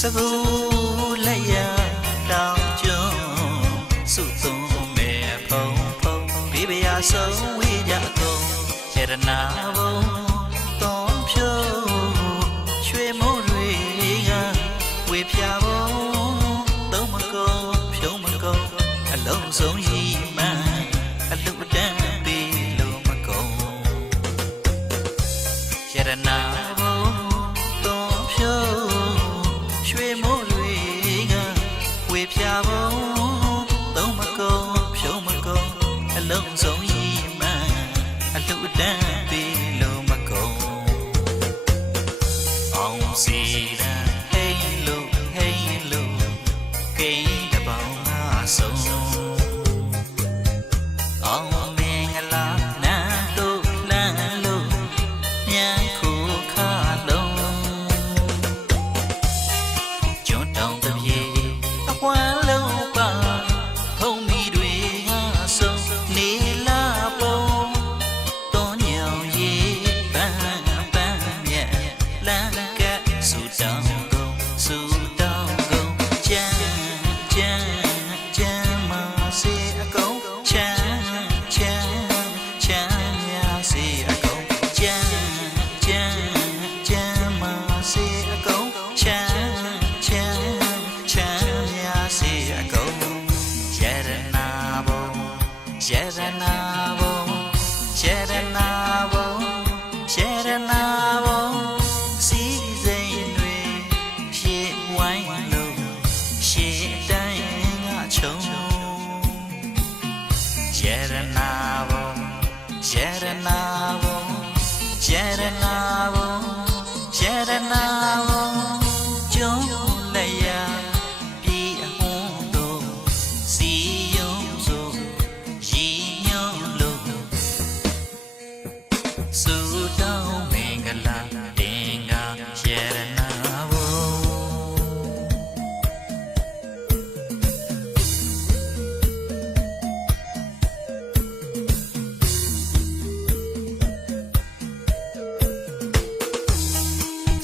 စကူလက်ရတောင်ကျွန်းစုသုံးမဲ့ဖုံဖုံဘေးပရာဆုံးဝေးကြကုန်ရတနာဘုံသွန်ဖြိုးရွှေမိုးတွေကဝေဖြာဘုံသုံးမကုန်ဖြုံးမကုန်အလုံးစုံရီမှန်အလူတန်းပေးလို့မကုန်ရတနာဘုံသွန်ဖြိုးရွှေမိုးတွေကဝေဖြာဘုံသုံးမကုန်ဖြုံးမကုန်အလုံးစုံရီမှန်အလူတန်းပေးလို့မကုန်အောင်စီရန်ဟိန်လို့ဟိန်လို့ကိန်းတပေါင်းငါဆုံးအောင်မင်္ဂလာနန်းတို့လန်းလို့ညံခုခါလုံးကျွန်းတောင်တစ်ပြေအဝမ်းလုံးပါဖုံမီတွေကဆုံးနေလာပုံတွန်းညောင်ရီပန်းပန်းမြက်လန်းကဆူတောင်းကုန်ဆူတောင်းကုန်ချမ်းချမ်းချမ်းမစေအကုန်ချမ်းချမ်းချမ်းမြစေအကုန်ချမ်းချမ်းချမ်းမစေအကုန်ချမ်းချမ်းချမ်းမြစေအကုန်ရတနာဘုံရတနာဘုံရတနာဘုံရတနာဘုံစီစိန်တွေရှေ့ဝိုင်းလို့ရှေ့တိုင်းငါချုံရတနာဘုံရတနာဘုံရတနာဘုံရတနာဘုံကျုံလက်ရပြည်အဟုံးတို့စီယုံစို့ရည်ညွှန်းလို့စူတောင်းမင်္ဂလာတင်္ဂါရတနာဘုံ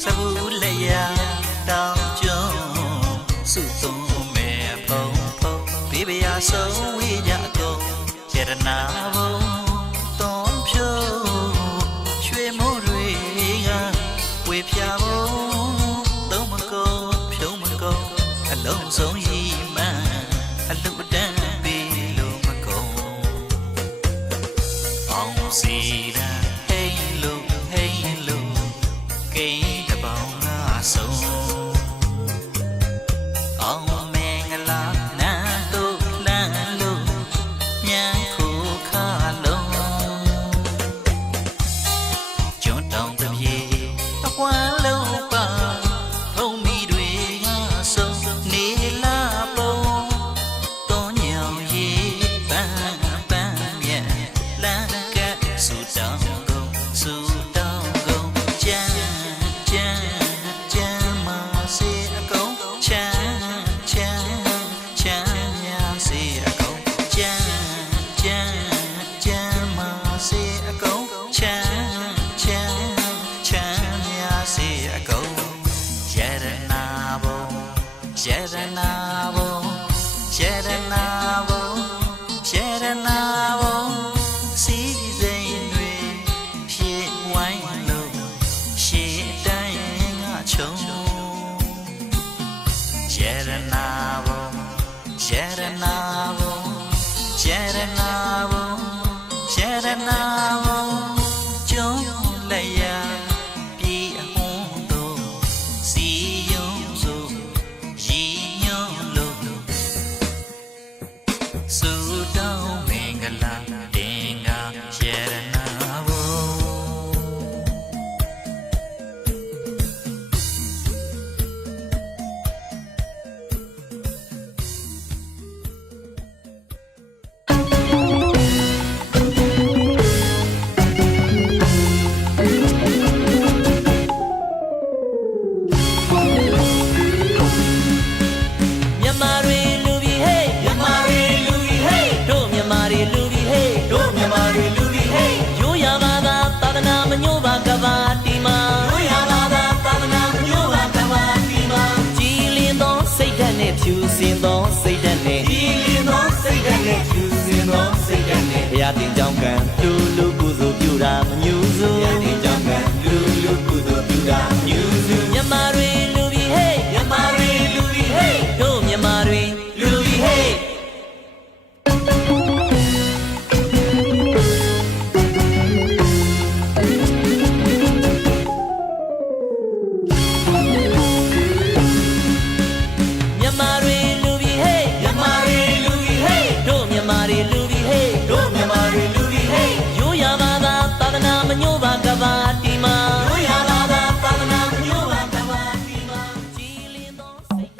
စကူလက်ရတောင်ကျွန်းစုသုံးမဲ့ဖုံဖုံဘေးပရာဆုံးဝေးကြကုန်ရတနာဘုံသွန်ဖြိုးရွှေမိုးတွေကဝေဖြာဘုံသုံးမကုန်ဖြုံးမကုန်အလုံးစုံရီမှန်အလူတန်းပေးလို့မကုန်အောင်စီရန်ဟိန်လို့ဟိန်လို့ကိန်းတပေါင်းငါဆုံးအောင်မင်္ဂလာနန်းတို့လန်းလို့ညံခုခါလုံးကျွန်းတောင်တစ်ပြေအဝမ်းလုံးပါဖုံမီတွေကဆုံးနေလာပုံတွန်းညောင်ရီပန်းပန်းမြက်လန်းကဆူတောင်းကုန်ဆူတောင်းကုန်ချမ်းချမ်းချမ်းမစေအကုန်ချမ်းချမ်းချမ်းမြစေအကုန်ချမ်းချမ်းချမ်းမစေအကုန်ချမ်းချမ်းချမ်းမြစေအကုန်ရတနာဘုံရတနာဘုံရတနာဘုံရတနာဘုံစီစိန်တွေရှေ့ဝိုင်းလို့ရှေ့တိုင်းငါချုံရတနာဘုံရတနာဘုံရတနာဘုံရတနာဘုံကျုံလက်ရပြည်အဟုံးတို့စီယုံစို့ရည်ညွှန်းလို့စူတောင်းမင်္ဂလာတင်္ဂါရတနာဘုံမြန်မာတွေလူပြီးဟေးမြန်မာတွေလူပြီးဟေးတို့မြ ကြောင့်ကံလူလူကုသိုလ်ပြုတာမညူစုယန္တိကြောင့်ကံလူလူကုသိုလ်ပြုတာမညူစုမြန်မာတွေလူပြီးဟေးမြန်မာတွေလူပြီးဟေးတို့မြန်မာတွေလူပြီးဟေးမြန်မာတွေလူပြီးဟေးမြန်မာတွေလူပြီးဟေးတို့မြန်မာတွေလူပြီးဟေးတို့မြန်မာတွေလူပြီးဟေးရိုးရပါသာသာသနာမညှို့ပါကဘာတီမာရိုးရပါသာသာသနာမညှို့ပါကဘာတီမာကြည်လင်းသောစိတ်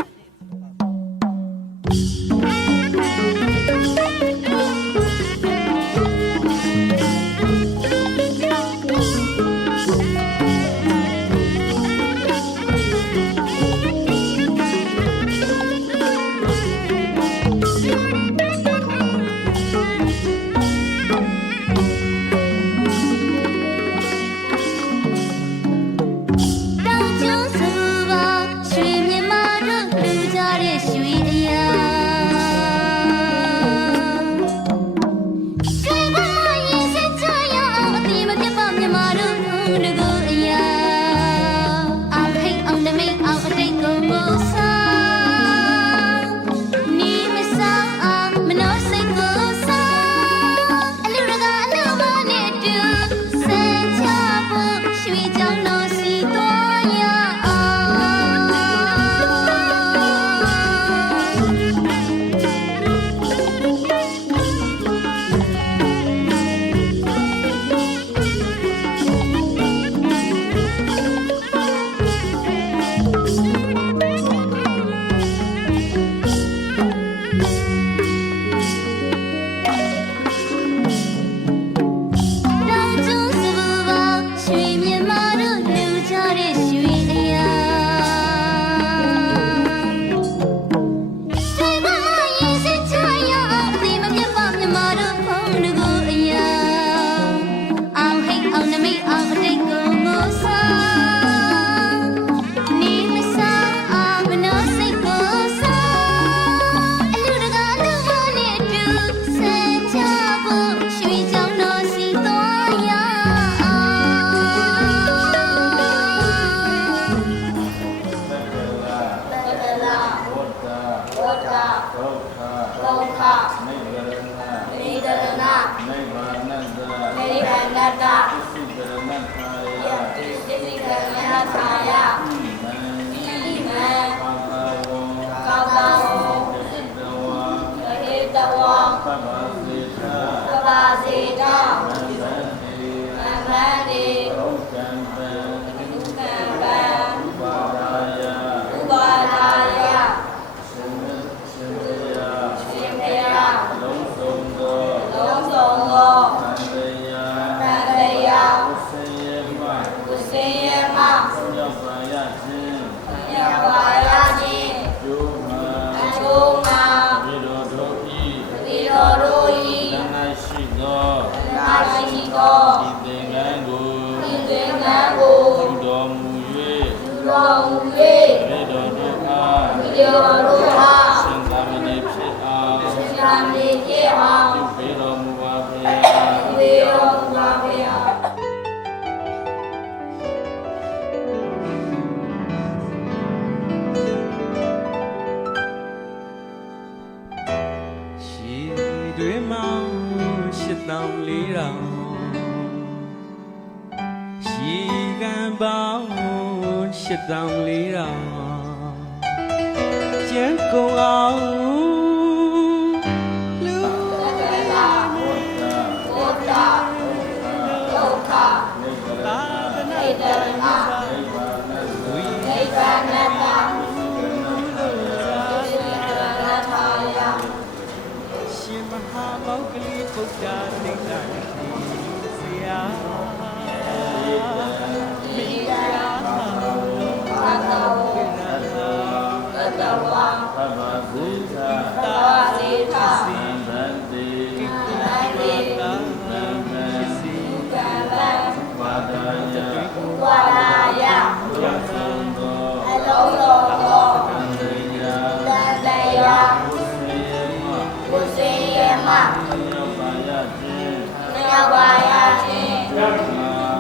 န ရောက်ပါရခြင်း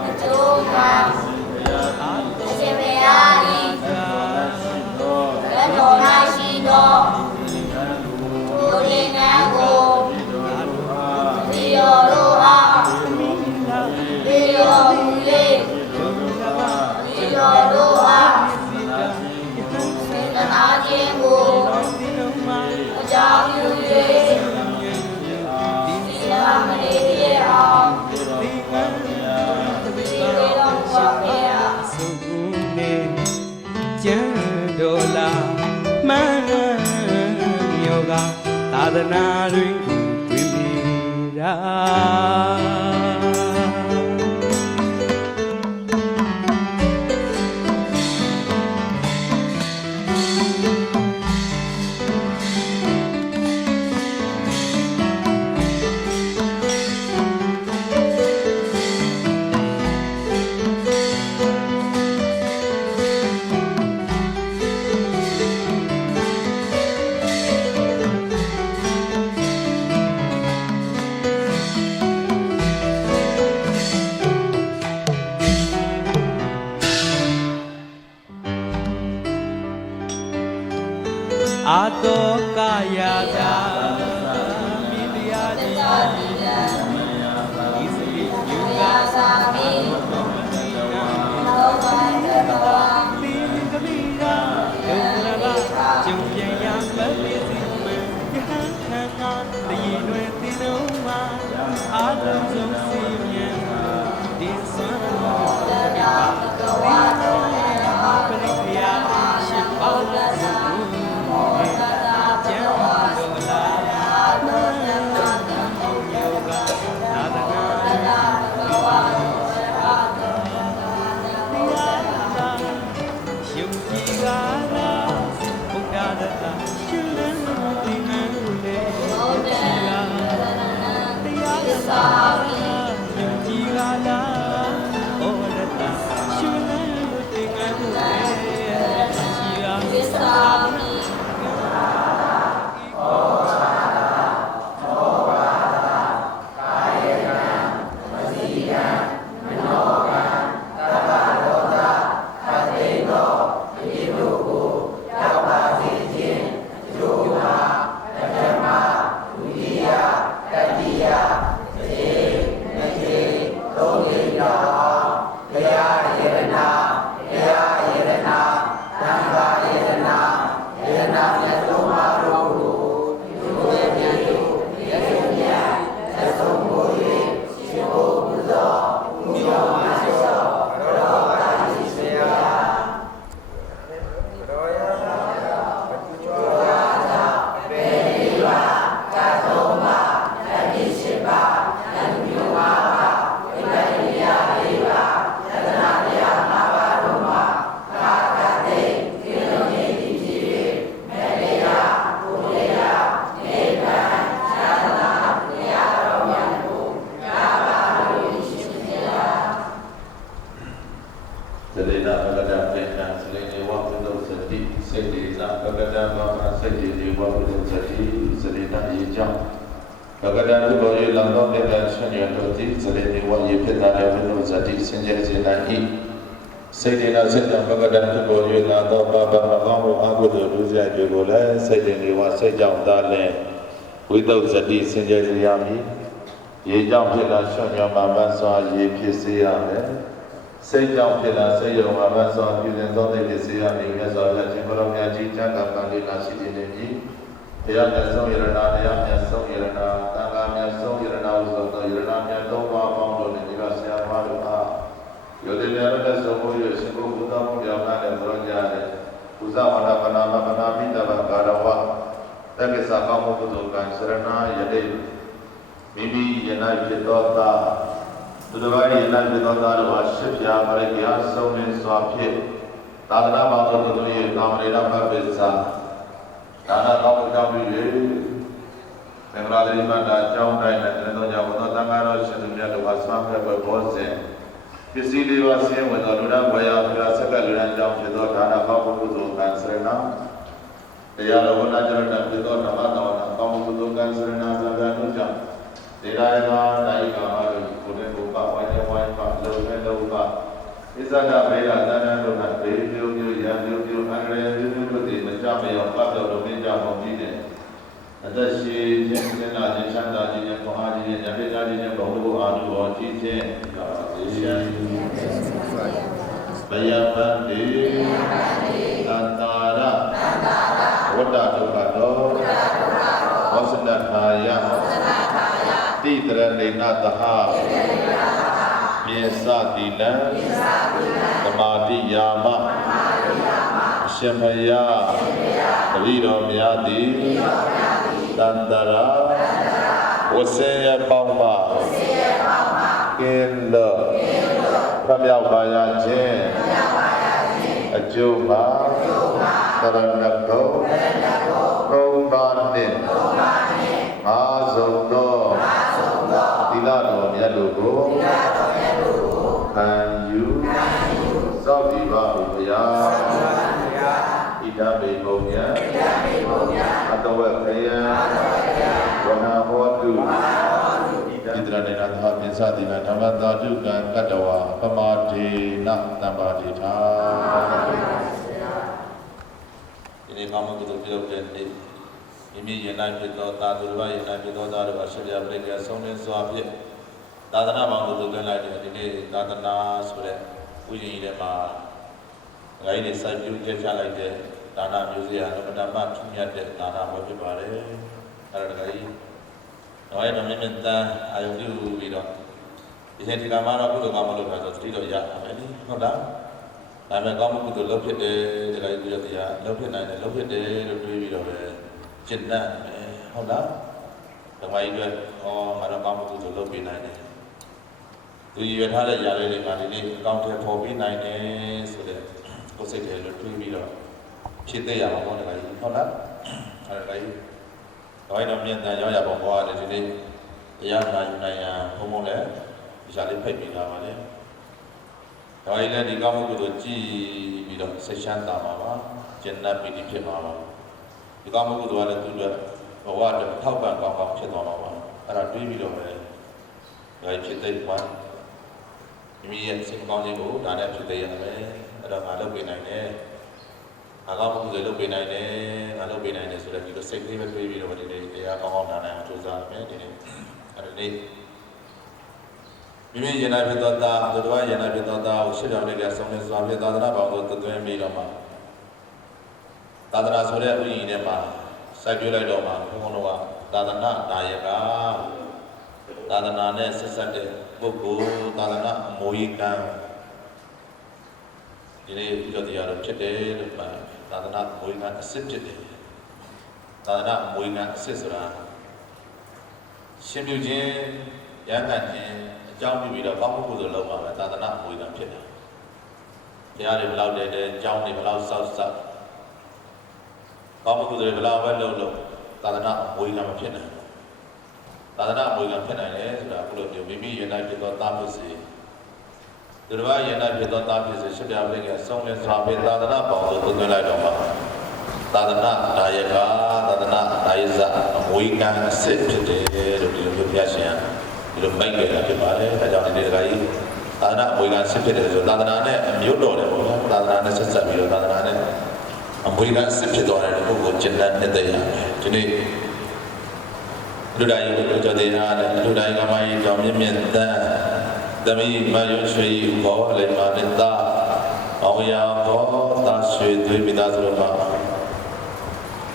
အကျိုးမှာအရှင်ဘုရား၏လက်တော်၌ရှိသောကိုယ်ရည်နာကိုဒီရောတို့အားဒီရောမူလေးဒီရောတို့အားစေတနာခြင်းကိုအကြောင်းပြု၍ဒီလာမလေးပြေအောင်ဒီလိုတော့ပြရစုနေကျန်တော်လာမန်းယောဂသာသနာတွင်တွင်ပြီရာအာတောကာယတာမိတရားတိဤစိယူကာသာမိလောဘတောပိကမိရာဒုလဘကျုံပြန်ရမပိစီမယဟံခံကာတည်ရွယ်တင်လုံးမှာအာလုံဆုံးစီမြန်ဒီစွမ်းတော်တရားကဝါတော်နဲ့ပရိယရှိပါလားစိတ်ဒေနာစိတ်တံပကတံဖြစ်ပေါ်၍လာသောပါပမကောင်းမှုအကုသိုလ်ဒုစရိုက်တွေကိုလည်းစိတ်တင်တွေဝစိတ်ကြောင့်သာလင်ဝိသုဒ္ဓစတိစင်ကြယ်စေရမည်။ရေကြောင့်ဖြစ်လာရှော့ညောမှာမဆွာရေဖြစ်စေရမယ်။စိတ်ကြောင့်ဖြစ်လာစိတ်ယုံမှာမဆွာပြည်စင်သောသိဖြစ်စေရမည်။မြတ်စွာဘုရားရှင်ဘုရားမြတ်ကြီးချမ်းသာပန်လေးလာရှိခြင်းနဲ့ဤတရားမြတ်ဆုံးယရနာတရားမြတ်ဆုံးယရနာသံဃာမြတ်ဆုံးယရနာဥစ္စာသောယရနာမြတ်သုံးပါးပေါင်းလို့လည်းဒီကဆရာမတို့အားယောတိများလည်းဆုံးဖို့ရရှင်ဘုရားဘုရားများနဲ့ပြောကြတယ်ပူဇာဝနာပနာမပနာမိတ္တဗကာရဝတက္ကသကောင်းမှုကုသိုလ်ကံစရဏယတိမိမိယနာဖြစ်သောသာသူတစ်ပါးယနာဖြစ်သောသာတို့ဟာရှစ်ပြာမရိယာဆုံးလင်းစွာဖြင့်သာသနာ့ဘောင်တို့တို့ရဲ့ကာမရေရပပိစ္ဆာဒါနကောင်းမှုကြောင့်ပြီးသင်္ဃာတိမတ္တအကြောင်းတိုင်းနဲ့တသောကြောင့်ဘုသောသံဃာတော်ရှင်သူများတို့ဟာဆွမ်းဖက်ပွဲဘောဇဉ်ပစ္စည်းလေးပါးဆင်းဝင်သောလူရန်ဘွယ်ရာပြာဆက်ကလူရန်ကြောင့်ဖြစ်သောဒါနကောင်းမှုကုသိုလ်ကံစရဏတရားတော်ဝဏ္ဏကျရဏဖြစ်သောဓမ္မတော်နာကောင်းမှုကုသိုလ်ကံစရဏသံဃာတို့ကြောင့်ဒေရာယမနိုင်ကာအား ကိုယ်နဲ့ကိုယ်ပါဝိုင်းနေဝိုင်းပါလုံနဲ့လုံပါဣဇဒဘေဒသန္တတို့ဟာဘေးမျိုးမျိုးရံမျိုးမျိုးအန္တရာယ်မျိုးမျိုးတို့ဒီမကြမရောပတ်တော်တို့မြင်ကြပါပြီးတယ်အသက်ရှိခြင်းကျင့်လာခြင်းချမ်းသာခြင်းနဲ့ပွားခြင်းနဲ့ဉာဏ်ပညာခြင်းနဲ့ဘုံတို့အာနုဘောကြီးခြင်းသေရှံဘယပန္တိသန္တာရဝတ္တဒုက္ခတောဝဆနထာယတိတရဏိနသဟပြေသတိလံသမာတိယာမအရှင်မယတတိတော်များသည်တန္တရာဝဆေယပေါင်းပါကင်းလောဖမြောက်ပါရခြင်းအကျိုးမှာသရဏဂုံသုံးပါးနှင့်အာဆုံးသောသီလတော်မြတ်တို့ကိုခံယူစောင့်တည်ပါဘုရားဣဒံမေဘုံညာအတဝေခယံဝနာဟောတုဣဒရဏေနသဟပိသတိလဓမ္မသာတုကံကတ္တဝါပမာဒေနတမ္ပါတိထာဒီနေ့ကောင်းမှုကုသိုလ်ပြုလုပ်တဲ့နေ့မိမိယနိုင်ဖြစ်သောသာသူတော်ယနိုင်ဖြစ်သောသာတော်အရှင်ဘုရားပြည့်ကြဆုံးလင်းစွာဖြင့်သာသနာ့ဘောင်ကိုလုပ်လိုက်တဲ့ဒီနေ့သာသနာဆိုတဲ့ဥယျာဉ်ကြီးထဲမှာငါးကြီးစိုက်ပြုကျက်ချလိုက်တဲ့ဒါနမျိုးစေ့ဟာအမှန်တမ်းထူးမြတ်တဲ့ဒါနပွဲဖြစ်ပါတယ်။အဲ့ဒါတကယ်တော့အဲ့တော့မြင့်မြတ်တန်အာယုပြုပြီးတော့ဒီနေ့ဒီကမှာတော့ကုသိုလ်ကောင်းမှုလုပ်တာဆိုသတိတော့ရပါမယ်နိဟုတ်လား။ဒါပေမဲ့ကောင်းမှုကုသိုလ်လုပ်ဖြစ်တယ်တကယ်ကုသိုလ်တရားလုပ်ဖြစ်နိုင်တယ်လုပ်ဖြစ်တယ်လို့တွေးပြီးတော့ပဲကျင့်တတ်မယ်ဟုတ်လား။ဓမ္မကြီးတွေငါတော့ကောင်းမှုကုသိုလ်လုပ်ပြနိုင်တယ်။သူရထားတဲ့ຢာလေးတွေကဒီနေ့အကောင့်ထဲပေါ်ပြီးနိုင်တယ်ဆိုတဲ့ကိုယ်စိတ်ထဲလို့တွေးပြီးတော့ဖြစ်သေးရမှာပေါ့တကယ်ဟုတ်လား။အဲ့ဒါကြီးတော့အဲ့တော့မြင်တဲ့ရောက်ရပုံပေါ်ရတယ်ဒီနေ့တရားနာယူနိုင်ရန်ဘုံဘုံလည်းဒီစားလေးဖိတ်ပြီးလာပါလေ။ဒါကြီးလည်းဒီကောင်းမှုကိုကြည့်ပြီးတော့ဆက်ရှမ်းတာပါပါ။ကျင့်တတ်ပြီးဖြစ်ပါပါ။ဒီကောင်းမှုကိုလည်းသူ့အတွက်ဘဝတစ်ထောက်ပံ့ကောင်းကောင်းဖြစ်သွားတော့ပါ။အဲ့ဒါတွေးပြီးတော့ပဲဒါဖြစ်တဲ့ဘဝမိမိရဲ့စိတ်ကောင်းခြင်းကိုဒါနဲ့ဖြစ်သေးရမယ်။အဲ့တော့ငါလုပ်ပြနိုင်တယ်။ငါကောင်းမှုတွေလုပ်ပြနိုင်တယ်။ငါလုပ်ပြနိုင်တယ်ဆိုတော့ဒီလိုစိတ်လေးပဲတွေးပြီးတော့ဒီနေ့တရားကောင်းကောင်းနားနိုင်အောင်ကြိုးစားရမယ်ဒီနေ့အဲ့ဒါလေးမိမိယနာဖြစ်သောသားသူတော်ယနာဖြစ်သောသားကိုရှစ်တော်လေးကဆုံးနေစွာဖြင့်သာသနာပေါင်းကိုသွင်းပြီးတော့မှသာသနာဆိုတဲ့ဥယျာဉ်ထဲမှာစိုက်ပျိုးလိုက်တော့မှဘုန်းတော်ကသာသနာတာယကသာသနာနဲ့ဆက်ဆက်တဲ့ပုဂ္ဂိုလ်သာသနာအမွေကံဒီနေ့ပြုလုပ်တရားတော်ဖြစ်တယ်လို့မှသာသနာအမွေကံအစစ်ဖြစ်တယ်သာသနာအမွေကံအစစ်ဆိုတာရှင်ပြုခြင်းရဟန်းခြင်းအကြောင်းပြုပြီးတော့ကောင်းမှုကုသိုလ်လုပ်မှာပဲသာသနာအမွေကံဖြစ်တယ်တရားတွေဘလောက်တဲ့တဲ့အကြောင်းတွေဘလောက်စောက်စောက်ကောင်းမှုကုသိုလ်တွေဘလောက်ပဲလုပ်သာသနာအမွေကံမဖြစ်နိုင်သာသနာအမွေကံဖြစ်နိုင်တယ်ဆိုတာဘုလိုမျိုးမိမိယန္တာဖြစ်သောသားဖြစ်စေသူတော်ဘာယန္တာဖြစ်သောသားဖြစ်စေရှစ်ပြားလေးကဆုံးလင်းစွာဖြင့်သာသနာပေါင်းကိုသွင်းလိုက်တော့မှာသာသနာဒါယကသာသနာဒါယဇအမွေကံအစစ်ဖြစ်တယ်လို့ဒီလိုမျိုးပြရှင်ဒီလိုမိတ်ခဲ့တာဖြစ်ပါတယ်အဲကြောင့်ဒီနေ့တခါကြီးသာသနာအမွေကံစစ်ဖြစ်တယ်ဆိုသာသနာနဲ့အမျိုးတော်တယ်ပေါ့ဗျာသာသနာနဲ့ဆက်ဆက်ပြီးတော့သာသနာနဲ့အမွေကံစစ်ဖြစ်သွားတဲ့ပုဂ္ဂိုလ်ကျင့်တတ်တဲ့ရမယ်ဒီနေ့လူတိုင်းကိုကြောတဲ့အားနဲ့လူတိုင်းကမှဤကြောင့်မြင့်မြတ်တန်သမီးမယွှေဤဘောလေမနတာအောင်ရဘောသာရွှေသွေးမိသားစုတို့မှာ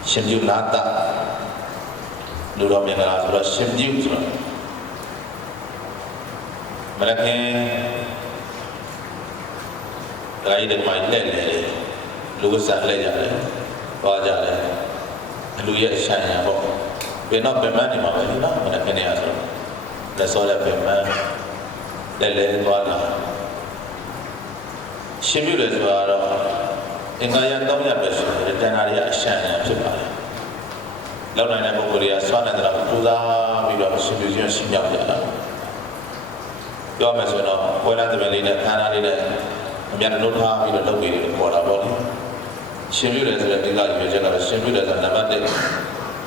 ရှင်ပြုနာတာလူတော်မြတ်လာဆိုတော့ရှင်ပြုဆိုတော့မရခင်ဒါဤတမိုင်းလက်လေလူကစားလိုက်ကြတယ်သွားကြတယ်လူရဲ့အဆိုင်ရပေါ့ဘယ်တော့ပြန်မနေမှာပဲနော်မနေ့ကနေရဆိုလက်စောလက်ပြန်မလဲသွားတာရှင်ပြုတယ်ဆိုတာတော့အင်္ဂါရ3ရက်ပဲရှိတယ်တဏှာတွေကအရှံ့ရဖြစ်ပါတယ်လောက်နိုင်တဲ့ပုဂ္ဂိုလ်တွေကစွမ်းနိုင်တဲ့လောက်ပူဇော်ပြီးတော့ရှင်ပြုခြင်းရှိမြောက်ကြတာပြောမယ်ဆိုတော့ခွဲလန်းသမီးလေးနဲ့ခန္ဓာလေးနဲ့အများနှုတ်ထားပြီးတော့လုပ်ပြီးတော့ပေါ်တာပေါ့လေရှင်ပြုတယ်ဆိုတဲ့ဒီကရွေးချက်ကတော့ရှင်ပြုတယ်ဆိုတာနံပါတ်1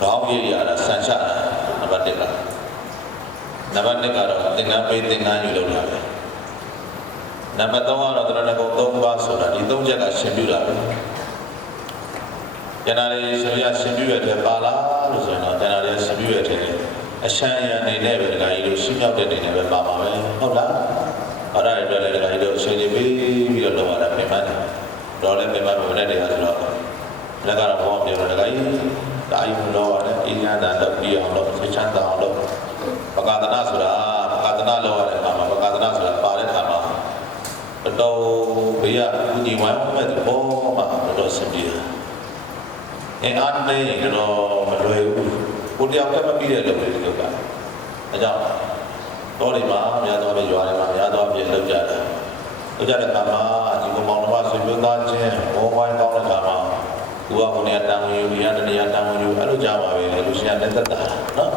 ခေါင်းရည်ရတာဆန်ချတာနံပါတ်1က နံပါတ်1ကတော့သင်္ကန်းပေးသင်္ကန်းယူလုပ်တာပဲနံပါတ်3ကတော့တရဏဂုံ3ပါးဆိုတာဒီ3ချက်ကရှင်ပြုတာပဲကျန်တာတွေရှင်ရရှင်ပြုရတဲ့ပါလားလို့ဆိုရင်တော့ကျန်တာတွေရှင်ပြုရတဲ့အရှမ်းရံနေနဲ့ပဲဒကာကြီးတို့ရှင်းပြတဲ့နေနဲ့ပဲပါပါပဲဟုတ်လားအဲ့ဒါတွေလည်းဒကာကြီးတို့အချိန်ကြီးပြီးတော့လုပ်ရတာပြန်မှန်းတယ်တော့လည်းပြန်မှန်းမနဲ့တရားဆိုတော့လည်းကတော့ဘောပြောတယ်ဒကာကြီးဒါအယူလောရတယ်အေးရတာတော့ပြီးအောင်လို့ဆွချမ်းသာအောင်လို့ပကာသနာဆိုတာပကာသနာလောက်ရတဲ့အခါမှာပကာသနာဆိုတာပါတဲ့အခါမှာတော့ဘေးကကုညီဝိုင်းမဲ့ဘောမှာတော့ဆင်ပြေတယ်အားနဲ့တော့မလွယ်ဘူးကိုတယောက်ကမပြီးတဲ့လုပ်တွေလုပ်တာအဲကြောင့်တော်တွေမှာများသောအားဖြင့်ရွာတွေမှာများသောအားဖြင့်လုပ်ကြတယ်လုပ်ကြတဲ့အခါမှာဒီကောင်မောင်နှမဆွေမျိုးသားချင်းဘောဝိုင်းကောင်းတဲ့အခါမှာသူကကိုယ်နဲ့တန်ဝင်ယူရတဲ့နေရာတန်ဝင်ယူအဲ့လိုကြပါပဲလေလူရှင်ကတက်တာနော်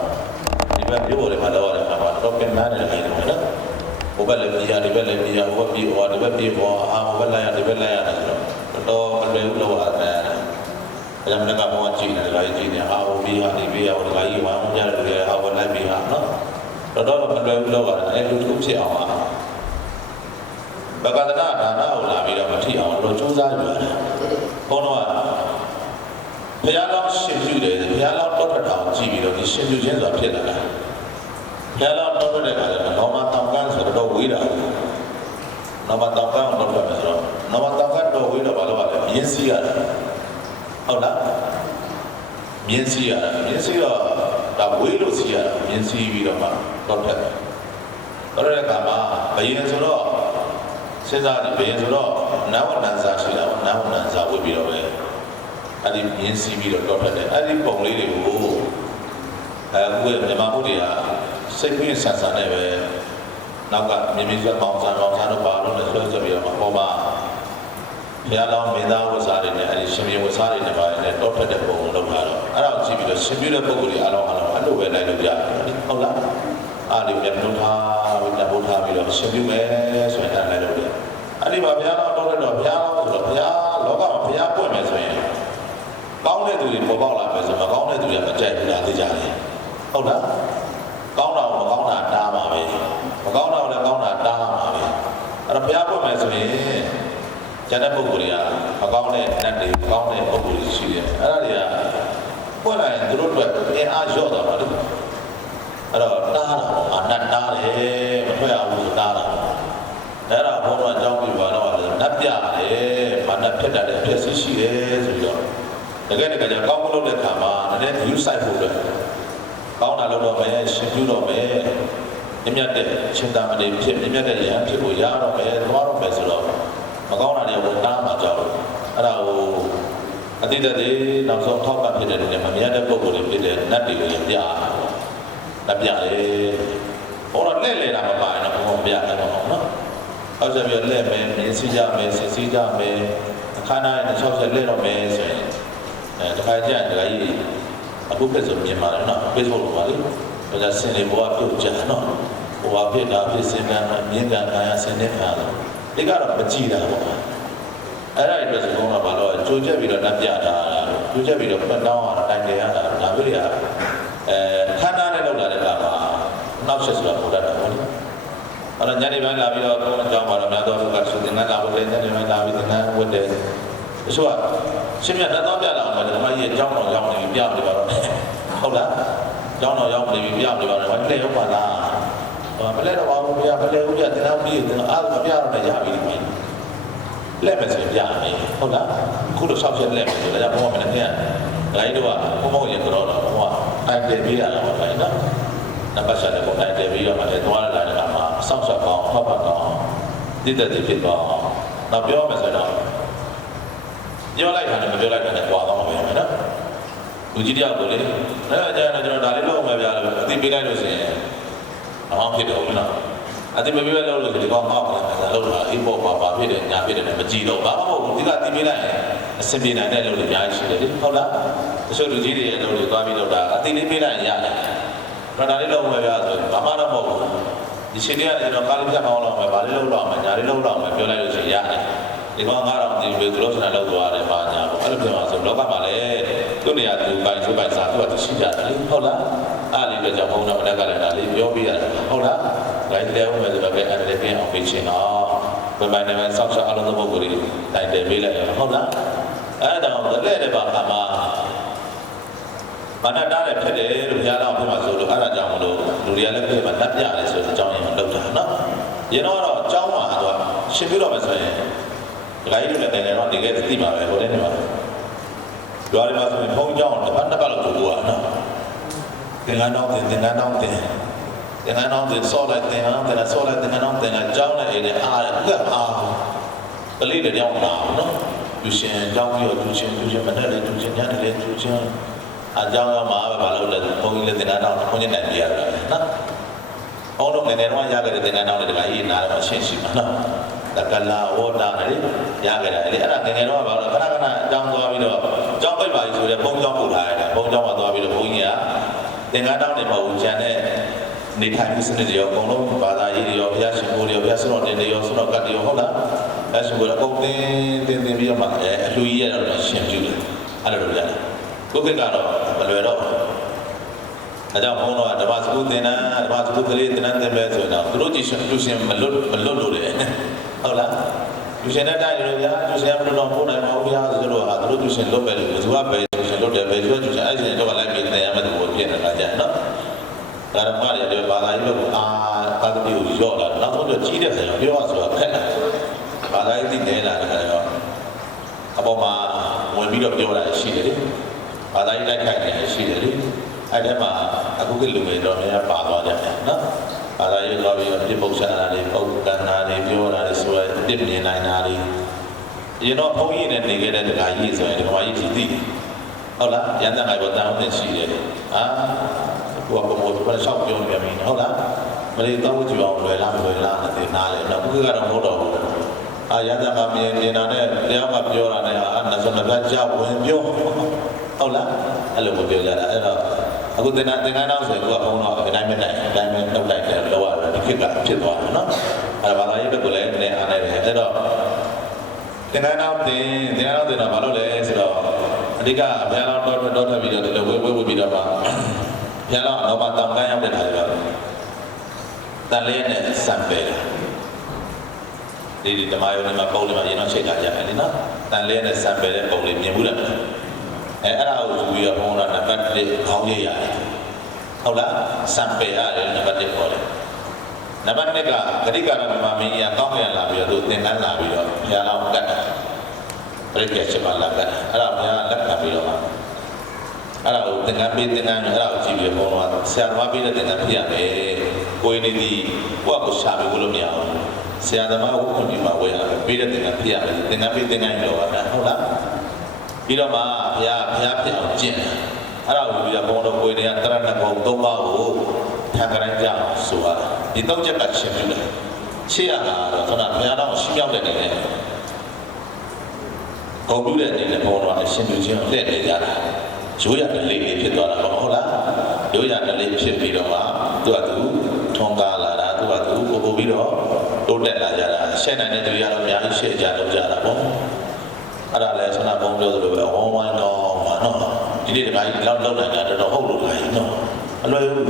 ဒီဘက်မျိုးတွေမှာတော့အခါမှာတော့ပြန်မှန်းနေတယ်နော်ဘုဘလည်းပြည်ရဒီဘက်လည်းပြည်ရဘုဘပြည်ဟောဒီဘက်ပြည်ဟောအာဘက်လိုက်ရဒီဘက်လိုက်ရတယ်ဆိုတော့မလွယ်ဘူးလို့ရတယ်အဲ့ဒါမှလည်းကဘောကြည့်နေတယ်လိုက်ကြည့်နေအာဟိုပြီးဟာဒီပြီးဟာဟိုဒီကြီးဝမ်းကြတယ်လေအာဘက်လိုက်ပြီးဟာနော်တော့မလွယ်ဘူးလို့ရတယ်အဲ့လိုတစ်ဖြစ်အောင်ပါဘဂဒနာဒါနကိုလာပြီးတော့မထီအောင်လို့စူးစမ်းကြရတယ်ဘုန်းတော်ကဘုရားတော်ရှင်ပြုတယ်ဘုရားတော်တော်တော်ကြည့်ပြီးတော့ဒီရှင်ပြုခြင်းဆိုတာဖြစ်လာတာဘုရားတော်တော်တဲ့အခါကျတော့နောမတောင်ကန်းဆိုတော့ဝေးတာနောမတောင်ကန်းတော့ပြောမယ်ဆိုတော့နောမတောင်ကန်းတော့ဝေးတော့ဘာလို့လဲမြင်းစီးရတယ်ဟုတ်လားမြင်းစီးရတယ်မြင်းစီးတော့ဒါဝေးလို့စီးရတယ်မြင်းစီးပြီးတော့မှတော့တက်တယ်တော့တဲ့အခါမှာဘယင်ဆိုတော့စဉ်းစားကြည့်ဘယင်ဆိုတော့နဝနန်စာရှိတာနဝနန်စာဝေးပြီးတော့ပဲအဲ့ဒီမြင်းစီးပြီးတော့တက်တယ်အဲ့ဒီပုံလေးတွေကိုအခုမြန်မာဘုရားစိတ်ပြင်းဆန်ဆန်နဲ့ပဲနောက်ကမြင်းမြစွာပေါင်းစားတော့ပါလို့လည်းဆွဲဆွဲပြီးတော့ပေါ်မှာဘုရားလောင်းမင်းသားဝတ်စားတွေနဲ့အဲဒီရှင်မြေဝတ်စားတွေနဲ့ပါတယ်တောထွက်တဲ့ပုံလုပ်လာတော့အဲ့ဒါကိုကြည့်ပြီးတော့ရှင်ပြတဲ့ပုံကိုယ်ကြီးအလောင်းအဲ့လိုပဲလိုက်လို့ရတယ်ဟုတ်လားအားလေးမြတ်လို့ထားပြီးတော့ဘုရားပြီးတော့ရှင်ပြမယ်ဆိုရင်အဲ့လိုက်လို့ရတယ်အဲ့ဒီမှာဘုရားလောင်းတောထွက်တော့ဘုရားလောင်းဆိုတော့ဘုရားလောကမှာဘုရားပွင့်မယ်ဆိုရင်ကောင်းတဲ့သူတွေပေါ်ပေါက်လာမယ်ဆိုမကောင်းတဲ့သူတွေကမကြိုက်ဘူးလားသိကြတယ်ဟုတ်လားကောင်းတာမကောင်းတာတားပါပဲမကောင်းတာလည်းကောင်းတာတားပါပဲအဲ့တော့ဘုရားပွင့်မယ်ဆိုရင်ကျန်တဲ့ပုဂ္ဂိုလ်တွေကမကောင်းတဲ့နတ်တွေမကောင်းတဲ့ပုဂ္ဂိုလ်တွေရှိတယ်အဲ့ဒါတွေကပွင့်လာရင်သူတို့အတွက်အင်အားလျော့သွားပါလို့အဲ့တော့တားတာပေါ့နတ်တားတယ်မထွက်ရဘူးဆိုတားတာအဲ့ဒါဘုန်းတော်အကြောင်းပြပါတော့နတ်ပြတယ်မနတ်ဖြစ်တတ်တဲ့ဖြစ်စီရှိတယ်ဆိုပြီးတော့တကယ်တကယ်ကြောင်းမလုပ်တဲ့ခါမှာနည်းနည်း view site ဖို့အတွက်ကောင်းတာလုပ်တော့မယ်ရှင်ပြုတော့မယ်မြတ်တဲ့ရှင်သာမဏေဖြစ်မြတ်တဲ့ယဟန်ဖြစ်ကိုရတော့မယ်သွားတော့မယ်ဆိုတော့မကောင်းတာတွေကိုတားမှာကြောက်အဲ့ဒါကိုအတိတ်တွေနောက်ဆုံးထောက်ပံ့ဖြစ်တဲ့နေမှာမြတ်တဲ့ပုဂ္ဂိုလ်တွေဖြစ်တဲ့နတ်တွေကိုပြလက်ပြတယ်ဟောတော့လက်လေတာမပါရင်တော့ဘုံပြတယ်ပေါ့နော်အောက်ဆက်ပြီးလက်မယ်မြင်စီကြမယ်စစ်စီကြမယ်အခါတိုင်း60လက်တော့မယ်ဆိုရင်တခါကျရင်တခါကြီးအခုဖြစ်ဆိုမြင်ပါတယ်နော် Facebook လိုပါလေဒါစင်လေးဘဝပြုတ်ကြနော်ဘဝဖြစ်တာဖြစ်စင်ကံမြင်ကံကာယစင်တဲ့ခါတော့ဒီကတော့မကြည့်တာပေါ့အဲ့ဒါအတွက်ဆိုတော့ဘာလို့ကြိုချက်ပြီးတော့နှပ်ပြတာကြိုချက်ပြီးတော့ပတ်တောင်းရတာတိုင်တယ်ရတာဒါမျိုးတွေကခန္ဓာနဲ့လောက်လာတဲ့အခါမှာနောက်ဆက်ဆိုတာပို့တတ်တာပေါ့လေအဲ့တော့ညနေပိုင်းလာပြီးတော့ဘုန်းတော်ကြောင်းပါတော့များတော့ကဆိုတင်လာဖို့လည်းညနေပိုင်းလာပြီးတင်လာဝတ်တယ်တချို့ကရှင်မြတ်တော့ပြလာအောင်ပဲဒီမှာကြီးအကြောင်းတော်ရောက်နေပြီပြနေပါတော့ဟုတ်လားကျောင်းတော်ရောက်နေပြီပြနေပါတော့ဘာလဲရောက်ပါလားမလဲတော့ပါဘူးဗျာမလဲဘူးဗျာတင်လာပြီးတင်အားမပြတော့လည်းရပြီဒီလက်မယ်ဆိုပြရမယ်ဟုတ်လားခုလိုဆောက်ချက်လက်မယ်ဆိုတော့ဘုံမနဲ့တဲ့ဂိုင်းတော့ဘုံရင်တော့ဘုံကတိုင်တယ်ပြီးရတာပါပဲနော်နံပါတ်7ကိုတိုင်တယ်ပြီးတော့မှလည်းသွားလာတဲ့အခါမှာအဆောက်အအုံကောင်းဟောက်ပါကောင်းတည်တည်ဖြစ်သွားတော့ပြောမယ်ဆိုတော့ပြောလိုက်တာနဲ့မပြောလိုက်တာနဲ့ကြွားသွားမှာပဲနော်လူကြီးတယောက်ကိုလေအဲ့ဒါကျတော့ကျွန်တော်ဒါလေးလုပ်မယ်ဗျာလို့အသိပေးလိုက်လို့ဆိုရင်အမှောင်ဖြစ်တော့ဘူးနော်အသိမပေးလိုက်လို့ဆိုဒီကောင်မောက်နေတာလုပ်တာအိပေါ်ပါဖြစ်တယ်ညာဖြစ်တယ်နဲ့မကြည့်တော့ဘာမှမဟုတ်ဘူးဒီကသိပေးလိုက်ရင်အဆင်ပြေနိုင်တဲ့လုပ်တွေအများကြီးရှိတယ်လေဟုတ်လားတချို့လူကြီးတွေရဲ့လုပ်တွေသွားပြီးလုပ်တာအသိလေးပေးလိုက်ရင်ရတယ်ဒါလေးလုပ်မယ်ဗျာဆိုဘာမှတော့မဟုတ်ဘူးဒီရှင်တွေကလည်းတော့ကားလေးဖြတ်အောင်လုပ်မယ်ဗာလေးလုပ်တော့မယ်ညာလေးလုပ်တော့မယ်ပြောလိုက်လို့ရှိရင်ရတယ် ဒီကောင်9000ဒီလိုဆိုတော့လောက်သွားတယ်ပါညာပေါ့အဲ့လိုပြောမှာဆိုလောကမှာလည်းသူ့နေရာသူပိုင်သူပိုင်စားသူကသူရှိကြတယ်လေဟုတ်လားအားလေးတော့ကြောင့်ဘုံတော်မတက်ကလည်းဒါလေးပြောပြရတယ်ဟုတ်လားဂိုင်းတဲဦးမယ်ဆိုတော့ပဲအဲ့ဒါလေးပြင်အောင်ပြင်ချင်တော့ဘယ်မှနေမဆောက်ရှောက်အလုံးသဘောကိုတိုင်တယ်ပေးလိုက်ရဟုတ်လားအဲ့ဒါတော့လက်တဲ့ပါကမှာဘာနဲ့တားတယ်ဖြစ်တယ်လို့ဘုရားတော်ပြောမှာဆိုလို့အဲ့ဒါကြောင့်မလို့လူတွေကလည်းပြင်မှာလက်ပြတယ်ဆိုတဲ့အကြောင်းရင်းကိုလောက်တာနော်ရင်တော့အကြောင်းမှာတော့ရှင်ပြတော့မယ်ဆိုရင်ဂိုင်းတို့လည်းတိုင်တယ်တော့ဒီကဲသိပါပဲဟိုလည်းနေပါရွာတွေမှာဆိုရင်ဘုံကြောင်းတစ်ပတ်လောက်ကြိုးရနော်သင်္ကန်းတောင်းတင်ဆော့လိုက်သင်္ကန်းဆော့လိုက်သင်္ကန်းတောင်းတင်လိုက်ကြောင်းလိုက်နေအားလက်အားကလေးတွေကြောင်းလာနော်သူရှင်ကြောင်းပြီးတော့သူရှင်မနဲ့လေသူရှင်ညနေလေသူရှင်အကြောင်းရမှာပဲဘာလို့လဲဘုန်းကြီးလည်းသင်္ကန်းတောင်းဘုန်းကြီးနိုင်ပြရတယ်နော်အောင်တော့ငယ်ငယ်တော့ရခဲ့တဲ့သင်္ကန်းတောင်းတွေတခါကြီးနားတော့ရှင်းရှိမှာနော်တကလာဝေါ်တာလေရခဲ့တယ်လေအဲ့ဒါငယ်ငယ်တော့ဘာလို့ခဏအကြောင်းသွားပြီးတော့ကြောင်းပိတ်ပါကြီးဆိုတဲ့ဘုန်းကြောင်းပို့ထားရတယ်ဘုန်းကြောင်းမှာသွားပြီးတော့ဘုန်းကြီးကသင်္ကန်းတောင်းတွေမဟုတ်ဘူးကျန်တဲ့နေထိုင်မှုစနစ်တွေရောအကုန်လုံးဘာသာရေးတွေရောဘုရားရှင်ကိုယ်တွေရောဘုရားဆုတော်တင်တွေရောဆုတော်ကတ်တွေရောဟုတ်လားအဲဆိုတော့အကုန်သင်ပြီးတော့မှအလှူကြီးရတော့ရှင်ပြုတယ်အဲ့လိုလုပ်ရတယ်ကိုယ့်ကတော့မလွယ်တော့အဲကြောင့်ဘုန်းတော်ကဓမ္မစကုသင်္နန်းဓမ္မစကုကလေးသင်္နန်းသင်ပဲဆိုတော့သူတို့ကြည့်ရှင်လူရှင်မလွတ်လို့တယ်ဟုတ်လားလူရှင်နဲ့တိုက်လို့ဗျာလူရှင်ကဘယ်လိုပို့နိုင်မှာဘုရားဆိုတော့ဟာသူတို့လူရှင်လွတ်ပဲလို့ဘယ်သူကပဲလူရှင်လွတ်တယ်ပဲသူကလူရှင်အဲ့ဒီတော့လိုက်ပြီးတင်ရမယ်သူကိုပြည့်နေတာကြနော်ဒါရမတွေဘာသာရေးလို့သာသမီကိုရော့လာနောက်ဆုံးတော့ကြီးတဲ့ဆရာပြောရဆိုတာခက်တယ်ဘာသာရေးသိနေလာတယ်ကတော့အပေါ်မှာဝင်ပြီးတော့ပြောတာရှိတယ်လေဘာသာရေးလိုက်ခိုက်နေရှိတယ်လေအဲ့ဒီမှာအခုကလူငယ်တော်များပါသွားကြတယ်နော်ဘာသာရေးသွားပြီးတော့ပြပု္ပ္ပစာတွေပုဂ္ဂကန္နာတွေပြောတာတွေဆိုရပြမြင်နိုင်တာတွေရင်တော့ဘုန်းကြီးနဲ့နေခဲ့တဲ့တရားကြီးဆိုရင်ဒီမှာကြီးသိတယ်ဟုတ်လားရန်တန်လိုက်ပေါ်တောင်းနေရှိတယ်ဟာကိုကဘုံဘုံရှောက်ပြောနေပြီဟုတ်လားမလေးတော့ကြည့်အောင်လွယ်လားမလွယ်လားသိနားလေတော့ခုကတော့မဟုတ်တော့ဘူးရန်တန်ကမြင်တာနဲ့တရားကပြောတာနဲ့နတ်ဆုံးကကြောက်ဝင်ပြောဟုတ်လားအဲ့လိုပြောကြတာအဲ့တော့အခုသင်္ကန်းတောင်းဆိုရင်ကိုကဘုံတော့အတိုင်းပဲနှုတ်လိုက်တယ်လောရတယ်ဒီခေတ်ကဖြစ်သွားတယ်နော်အဲ့ဒါဘာသာရေးဘက်ကလည်းနည်းအားနေတယ်အဲ့တော့သင်္ကန်းတောင်းတော့ဘာလို့လဲဆိုတော့အဓိကဘုရားတော်တော်ထပ်ပြီးတော့ဒီလိုဝေပြီးတော့ပါဘုရားတော်တော့တောင်းကမ်းရောက်တဲ့ခါကျတော့တန်လေးနဲ့စံပဲဒီဓမ္မယုံတွေမှာပုံတွေမှာရင်းတော့ချိန်ထားကြတယ်လေနော်တန်လေးနဲ့စံပဲတဲ့ပုံလေးမြင်ဘူးလားအဲ့ဒါကိုယူပြီးတော့ဘုန်းတော်နံပါတ်1ခေါင်းရေးရတယ်ဟုတ်လားစံပေရတယ်နံပါတ်1ခေါ်တယ်နံပါတ်2ကဂရိကာရမြမမင်းကြီးကကောင်းပြန်လာပြီးတော့သူသင်္ကန်းလာပြီးတော့ဘုရားတော်ကတ်တယ်ပြိတ္တချက်ပါလာကတ်အဲ့ဒါဘုရားလက်ခံပြီးတော့အဲ့ဒါကိုသင်္ကန်းပေးသင်္ကန်းအဲ့ဒါကိုကြည့်ပြီးဘုန်းတော်ကဆရာသမားပေးတဲ့သင်္ကန်းပြရမယ်ကိုယ်နေသည်ကိုယ့်ကိုရှာပြီးလို့မရအောင်ဆရာသမားကိုခွင့်ပြုမှဝယ်ရတယ်ပေးတဲ့သင်္ကန်းပြရမယ်သင်္ကန်းပေးသင်္ကန်းရောတာဟုတ်လားပြီးတော့မှဘုရားဖြစ်အောင်ကျင့်တယ်အဲ့ဒါကိုပြီးတော့ဘုန်းတော်ကိုယ်တွေကတရဏဂုံ3ပါးကိုထံကရန်ကြအောင်ဆိုရတာဒီ3ချက်ကရှင်းပြတယ်ရှင်းရတာတော့ခဏဘုရားတော်ရှင်းရောက်တဲ့နေနဲ့ဂုံပြုတဲ့အနေနဲ့ဘုန်းတော်ကရှင်းပြခြင်းလက်နေကြတာရိုးရတဲ့လေးဖြစ်သွားတာပေါ့ဟုတ်လားရိုးရတဲ့လေးဖြစ်ပြီးတော့မှသူကသူထုံကားလာတာသူကသူပို့ပြီးတော့တိုးတက်လာကြတာရှင်းနိုင်တဲ့သူရတော့အများကြီးရှင်းကြတော့ကြတာပေါ့အဲ့ဒါလည်းဆန္ဒပုံပြောသလိုပဲဝမ်းဝမ်းတော့မှာနော်ဒီနေ့တခါကြီးလောက်လောက်နိုင်တာတော့ဟုတ်လို့ခါကြီးနော်အလွယ်ဘူး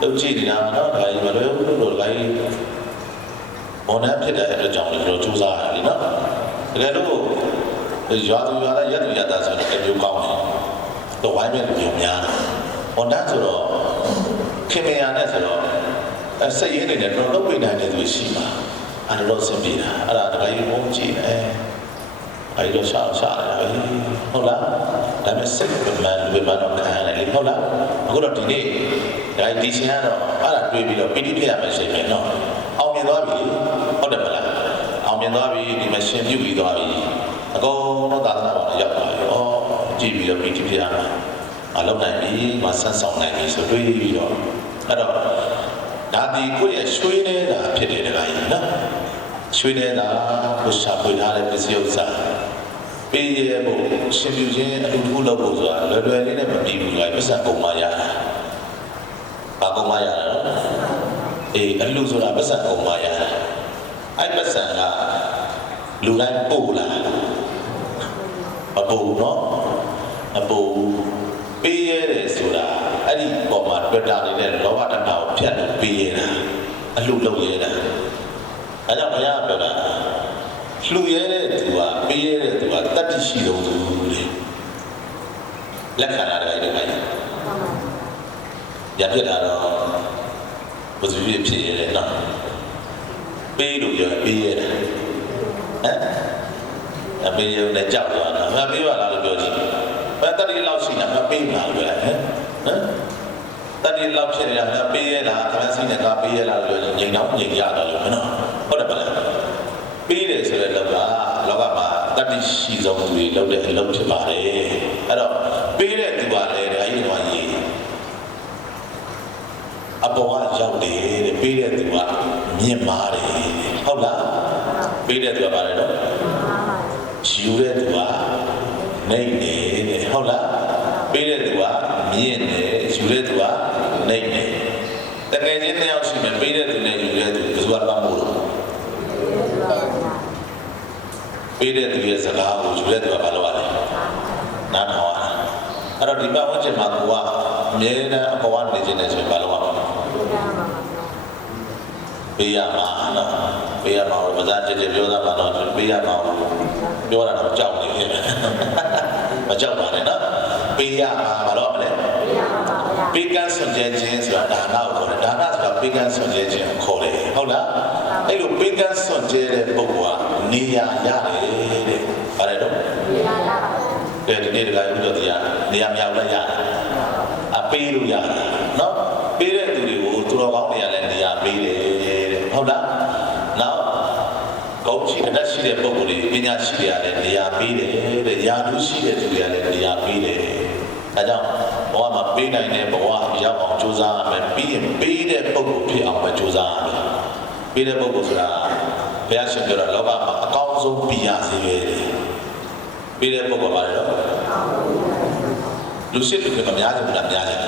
တုတ်ကြည့်နေတာနော်တခါကြီးမလွယ်ဘူးလို့တခါကြီးဘောနဲ့ဖြစ်တဲ့အတွက်ကြောင့်လည်းကျွန်တော်စူးစမ်းရတယ်နော်တကယ်လို့ရွာသူရွာသားရက်သူရက်သားဆိုတော့အမျိုးကောင်းတယ်တော့ဝိုင်းမဲ့လူမျိုးများတယ်ဘောတန်းဆိုတော့ခင်မယာနဲ့ဆိုတော့စိတ်ရင်းနေတယ်တော့လုပ်ပေးနိုင်တဲ့သူရှိမှာအဲ့တော့ဆင်ပြေတာအဲ့ဒါတခါကြီးပုံကြည့်တယ်အဲ့တော့ရှာရတယ်ဟုတ်လားဒါပေမဲ့စိတ်ကမှန်လူမှန်တော့ခံရတယ်လေဟုတ်လားအခုတော့ဒီနေ့ဒီချင်းကတော့အဲ့ဒါတွေးပြီးတော့ပီတိဖြစ်ရမယ်ရှိတယ်နော်အောင်မြင်သွားပြီဟုတ်တယ်မလားအောင်မြင်သွားပြီဒီမှာရှင်ပြုပြီးသွားပြီအကုန်လုံးသာသနာ့ဘာသာရောက်သွားပြီဩကြည့်ပြီးတော့ပီတိဖြစ်ရမှာမလုပ်နိုင်ပြီမဆန်းဆောင်နိုင်ပြီဆိုတွေးပြီးတော့အဲ့တော့ဒါဒီကိုယ့်ရဲ့ရွှေနေတာဖြစ်တယ်တခါကြီးနော်ရွှေနေတာကိုရှာဖွေထားတဲ့ပစ္စည်းဥစ္စာပေးရဖို့ရှင်ပြုခြင်းအတူတူလုပ်ဖို့ဆိုတာလွယ်လွယ်လေးနဲ့မပြီးဘူးလားပစ္စံပုံမှန်ရတာဘာပုံမှန်ရတာလဲအလူဆိုတာပစ္စံပုံမှန်ရတာအဲ့ပစ္စံက လူတိုင်းပို့လားမပို့နော်မပို့ပေးရတယ်ဆိုတာအဲ့ဒီပေါ်မှာတွေ့တာနေတဲ့လောဘတဏ္ဍာကိုဖြတ်လို့ပေးရတာအလှလုပ်ရတာအဲကြောင့်ဘုရားပြောတာလှူရတဲ့သူကပေးရတဲ့သူကတတ္တိရှိတော်သူလေလက်ခံရတယ်ဒီကိစ္စရပြတာတော့ဘယ်သူဖြစ်ရလဲနော်ပေးလို့ရပေးရတယ်ဟမ်အမေရုံနဲ့ကြောက်သွားတာမပေးပါလားလို့ပြောကြည့်ဘယ်တတိလောက်ရှိလားမပေးပါလို့ပြောဟမ်တတိလောက်ဖြစ်နေတာမပေးရလားခမစိနဲ့ကပေးရလားလို့ငြိမ်တော့ငြိမ်ရတော့လို့နော်ဟုတ်တယ်ပါလားပေးတယ်ဆိုတဲ့လောကမှာတတိရှိဆုံးသူတွေလောက်တဲ့အလုပ်ဖြစ်ပါတယ်အဲ့တော့ပေးတဲ့သူကလည်းဒါကြီးတော့ရေးအပေါ်ကရောက်တယ်တဲ့ပေးတဲ့သူကမြင့်မားတယ်ဟုတ်လားပေးတဲ့သူကပါတယ်နော်ယူတဲ့သူကနိုင်တယ်တဲ့ဟုတ်လားပေးတဲ့သူကမြင့်တယ်ယူတဲ့သူကနိုင်တယ်တကယ်ချင်းနှစ်ယောက်ရှိမယ်ပေးတဲ့သူနဲ့ယူတဲ့သူဘယ်သူကပန်းမို့လို့ပေးတဲ့သူရဲ့စကားကိုယူတဲ့သူကဘာလုပ်ရလဲနားထောင်ရတာအဲ့တော့ဒီပတ်ဝန်းကျင်မှာကိုကအမြဲတမ်းအပေါ်ကနေခြင်းနဲ့ဆိုရင်ဘာလုပ်ရမလဲပေးရမှာနော်ပေးရမှာဘာသာကြည့်ပြောတာပါတော့ပေးရမှာပြောတာတော့ကြောက်နေတယ်မကြောက်ပါနဲ့နော်ပေးရမှာဘာလို့မလဲပေးကမ်းဆွန်ကျဲခြင်းဆိုတာဒါနကိုခေါ်တယ်ဒါနဆိုတာပေးကမ်းဆွန်ကျဲခြင်းကိုခေါ်တယ်ဟုတ်လားအဲ့လိုပေးကမ်းဆွန်ကျဲတဲ့ပုဂ္ဂိုလ်ကနေရာရတယ်တဲ့ဘာလဲတော့နေရာရပါဒီနေ့တခါဥဒ္ဒတရားနေရာမြောက်လည်းရတယ်အပေးလို့ရတယ်နော်ပေးတဲ့သူတွေကိုသူတော်ကောင်းတွေကလည်းနေရာပေးတယ်တဲ့ဟုတ်လားနောက်ကောင်းချီတတ်ရှိတဲ့ပုဂ္ဂိုလ်တွေပညာရှိတွေကလည်းနေရာပေးတယ်တဲ့ယာတုရှိတဲ့သူတွေကလည်းနေရာပေးတယ်ဒါကြောင့်ဘဝမှာပေးနိုင်တဲ့ဘဝရောက်အောင်ကြိုးစားရမယ်ပြီးရင်ပေးတဲ့ပုဂ္ဂိုလ်ဖြစ်အောင်ပဲကြိုးစားရမယ်ပေးတဲ့ပုဂ္ဂိုလ်ဆိုတာဘုရားရှင်ပြောတာလောကမှာအကောင်းဆုံးပြရစီပဲပေးတဲ့ပုဂ္ဂိုလ်ပါလေတော့လူရှိသူကမများဘူးလားများတယ်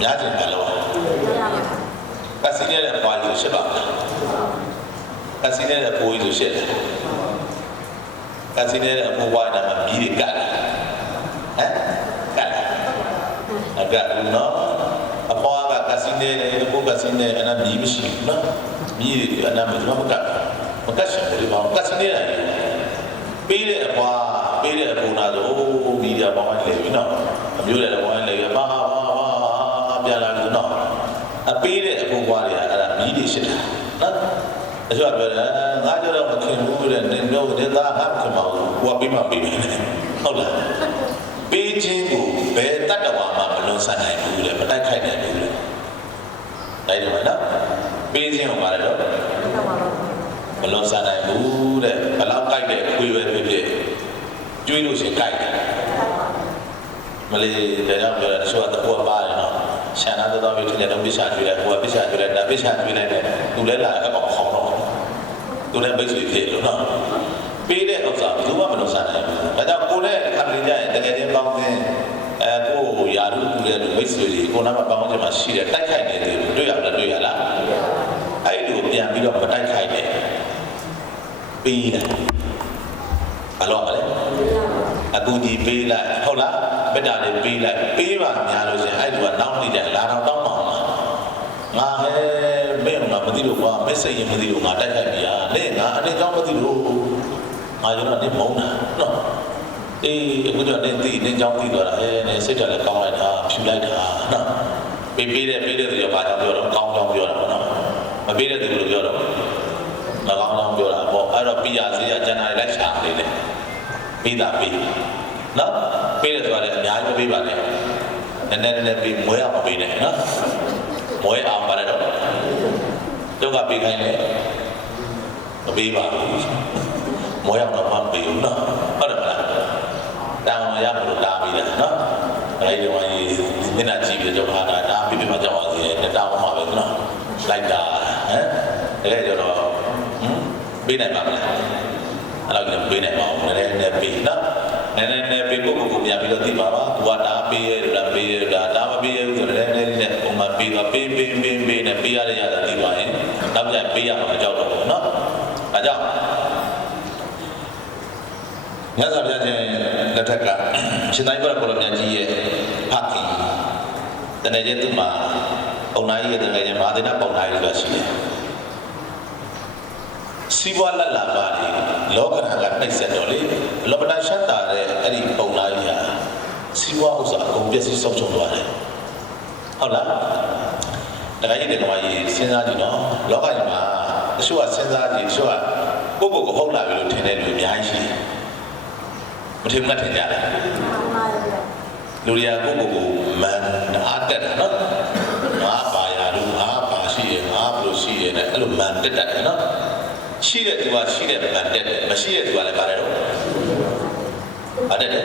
များတယ်ဘာလို့ကစီနေတဲ့ပွားကြီးရှိပါ့မလားကစီနေတဲ့ပိုးကြီးရှိတယ်ကစီနေတဲ့အပေါ်ဝိုင်းတာမှာမြည်တွေကတ်ဟမ်ကတ်အကတ်နော်အပေါ်ကကစီနေတယ်အပေါ်ကစီနေအနာမြည်မရှိဘူးနော်မြည်တွေအနာမကတ်ရှင်တယ်ဘာကစီနေတယ်ပေးတဲ့အပေါ်ပေးတဲ့အပေါ်နာဆိုမြည်ရပေါင်းလေပြီနော်အမျိုးလည်းပေါင်းလေပြီပါပြန်လာပြီနော်အပေးတဲ့အပေါ်ဝါးတွေကအဲ့ဒါမြည်တွေရှိတယ်နော်အကျိုးပြောတယ်ငါကြောက်တော့မခင်ဘူးတဲ့နင်တို့ဒေသငါခင်မအောင်ဟိုပေးမှပေးမယ်ဟုတ်လားပေးခြင်းကိုဘယ်တတ္တဝါမှမလွန်ဆန်နိုင်ဘူးလေမတိုက်ခိုက်နိုင်ဘူးလေတိုက်တယ်မလားပေးခြင်းကိုပါတယ်တော့မလွန်ဆန်နိုင်ဘူးတဲ့ဘလောက်ကြိုက်တဲ့ခွေးပဲဖြစ်ဖြစ်ကျွေးလို့ရှိရင်ကြိုက်တယ်မလေးဒါကြောင့်ပြောတယ်တချို့ကတော့ပါတယ်နော်ရှန်နာတော်ပြီးထင်တယ်တော့ပိဿာကျွေးလိုက်ဟိုကပိဿာကျွေးလိုက်ဒါပိဿာကျွေးလိုက်တယ်သူလည်းလာအကောင်ခေါင်းတော့သူလည်းမိတ်ဆွေဖြစ်လို့နော်ပေးတဲ့ဥစ္စာဘယ်သူမှမလုပ်ဆိုင်နိုင်ဘူးဒါကြောင့်ကိုလည်းအခါလေးကြရင်တကယ်ချင်းပေါင်းတဲ့ကိုရာလူတူတဲ့လူမိတ်ဆွေတွေကိုနားမှာပေါင်းချင်မှရှိတယ်တိုက်ခိုက်နေတယ်တွေ့ရလားတွေ့ရလားအဲ့လိုပြန်ပြီးတော့မတိုက်ခိုက်နဲ့ပေးတယ်ဘာလို့လဲအကူကြီးပေးလိုက်ဟုတ်လားမေတ္တာလေးပေးလိုက်ပေးပါများလို့ရှင်အဲ့ဒီကနောက်နေတဲ့လာတော့တောင်းပါငါဟဲမင်းကမသိလို့ကွာမက်ဆေ့ရင်မသိလို့ငါတိုက်ခိုက်ပြရနဲ့ငါအနေကြောင့်မသိလို့ငါရောနေမုန်းတာနော်အေးအခုတော့နေသိနေကြောင်းသိတော့တာနေစိတ်ဓာတ်လည်းကောင်းလိုက်တာဖြူလိုက်တာနော်ပေးတဲ့သူကဘာကြောင့်ပြောတော့ကောင်းကြောင်းပြောတာပေါ့နော်မပေးတဲ့သူကပြောတော့မကောင်းကြောင်းပြောတာပေါ့အဲ့တော့ပြရစီရကျန်တာလိုက်ရှာနေတယ်ပေးတာပေးနော်ပေးတယ်ဆိုတာလည်းအများကြီးပေးပါနဲ့နည်းနည်းပေးမွဲအောင်မပေးနဲ့နော်မွဲအောင်ပါတယ်တော့တို့ကပေးခိုင်းတယ်မပေးပါဘူးမွဲအောင်တော့မပေးဘူးနော်ဟုတ်တယ်မလားတောင်းရမလို့တားပြီးတယ်နော်အဲ့ဒီတော့ဒီမျက်နှာကြည့်ပြီးတော့ဟာတာပြီးမှကြောက်အောင်စီတယ်တောင်းမှာပဲနော်လိုက်တာဟမ်အဲ့ဒါကြတော့ပေးနိုင်ပါမလားအဲ့တော့လည်းပေးနိုင်ပါဦးနည်းနည်းပေးနော်နည်းနည်းပေးကိုပြန်ပြီးတော့သိပါပါသူကဒါပေးရလားပေးရလားဒါမပေးရဘူးဆိုတော့နည်းနည်းနဲ့ပုံမှန်ပေးတော့ပေးနဲ့ပေးရတဲ့ရတာသိပါရင်နောက်ကျပေးရမှာမကြောက်တော့ဘူးနော်ဒါကြောင့် ညစာပြခြင်းလက်ထက်ကရှင်တိုင်းဘက်ကိုလည်းမြန်ကြီးရဲ့ဖခင်တနေ့ချင်းသူ့မှာပုံနာကြီးရဲ့တနေ့ချင်းမာသနာပုံနာကြီးဆိုတာရှိတယ်စီးပွားလက်လာပါလေလောကဓာတ်ကနှိမ့်ဆက်တော့လေလောကဓာတ်ရှက်တာတဲ့အဲ့ဒီပုံနာကြီးဟာစီးပွားဥစ္စာအကုန်ပြည့်စုံဆုံးသွားတယ်ဟုတ်လားတခါကြီးတဲ့ကောင်ကြီးစဉ်းစားကြည့်နော်လောကကြီးမှာတချို့ကစဉ်းစားကြည့်တချို့ကကိုဟုတ်လာပြီလို့ထင်တဲ့လူအများကြီးရှိတယ်မထင်မှတ်ထင်ကြတယ်လူတွေကကိုမန်အားတက်တယ်နော်ငါပါရလူငါပါရှိရငါဘလို့ရှိရနဲ့အဲ့လိုမန်တက်တယ်နော်ရှိတဲ့သူကရှိတဲ့မန်တက်တယ်မရှိတဲ့သူကလည်းပါတယ်တော့အားတက်တယ်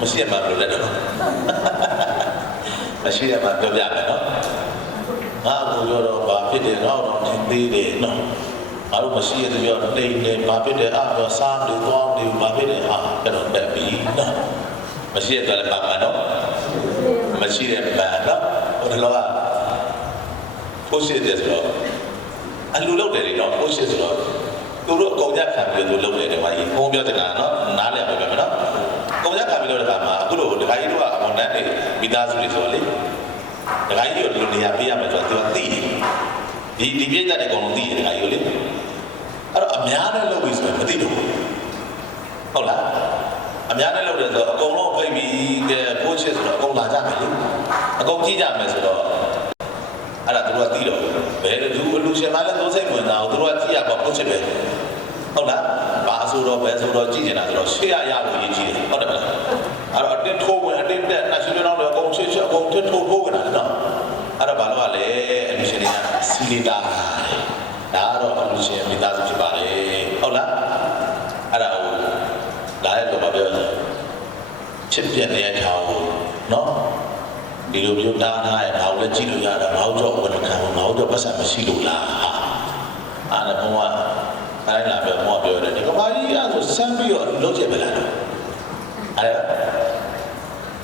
မရှိတဲ့မန်ဘလို့တက်တယ်နော်မရှိတဲ့မန်ပြောပြမယ်နော်ငါကိုပြောတော့ဘာဖြစ်တယ်တော့သင်သေးတယ်နော်ငါတို့မရှိရတဲ့ပြောနေနေဘာဖြစ်တယ်အားပြောစားတယ်သွားတယ်ဘာဖြစ်တယ်ဟာအဲ့တော့တက်ပြီနော်မရှိရတဲ့လည်းပါမှာနော်မရှိတဲ့ပါနော်ဟိုလောကဖို့ရှိတယ်ဆိုတော့အလူလောက်တယ်လေနော်ဖို့ရှိဆိုတော့သူတို့အကုန်ကြခံပြီးသူလုပ်နေတယ်မှာကြီးဘုံပြောတဲ့ကနော်နားလည်ပါပဲနော်အကုန်ကြခံပြီးတော့ဒီကမှာအခုလိုဒီကကြီးတို့ကအွန်လိုင်းနေမိသားစုတွေဆိုတော့လေဒီကကြီးတို့လူနေရာပေးရမယ်ဆိုတော့သူကသိတယ်ဒီပြည့်တဲ့ကောင်လုံးသိတယ်ဒီကကြီးကိုလေအဲ့တော့အများနဲ့လုပ်ပြီးဆိုရင်မသိတော့ဘူးဟုတ်လားအများနဲ့လုပ်တယ်ဆိုတော့အကုန်လုံးဖိတ်ပြီးကဲဖိုးချစ်ဆိုတော့အကုန်လာကြမယ်လေအကုန်ကြည့်ကြမယ်ဆိုတော့အဲ့ဒါသူတို့ကသိတော့ဘယ်လူအလူရှင်မလည်းသုံးစိတ်ဝင်တာကိုသူတို့ကကြည့်ရပါဖိုးချစ်ပဲဟုတ်လားဘာအဆိုတော့ဘယ်ဆိုတော့ကြည့်နေတာဆိုတော့ရှေ့ရဖို့ရည်ကြီးတယ်ဟုတ်တယ်မလားအဲ့တော့အတင်းထိုးဝင်အတင်းတက်နှရှင်တော်တွေအကုန်ချစ်အကုန်တင်းထိုးဝင်တာနော်အဲ့တော့ဘာလို့ လဲအလူရှင်တွေကစီလီတာဒါတော့အလူရှင်မိသားစုဖြစ်ပါလေဟုတ်လားအဲ့ဒါကိုလာရတော့ပြောချစ်ပြတဲ့နေရာကိုနော်ဒီလိုမျိုးတားထားရတာကိုလည်းကြည့်လို့ရတာငါ့ကြောင့်ဝန်ခံငါ့ကြောင့်ပတ်စံမရှိလို့လားအားလည်းဘုံကတိုင်းလာပြောဘုံကပြောတယ်ဒီကမာကြီးအဲ့ဆိုစမ်းပြီးတော့လုံးကျက်ပဲလားအဲ့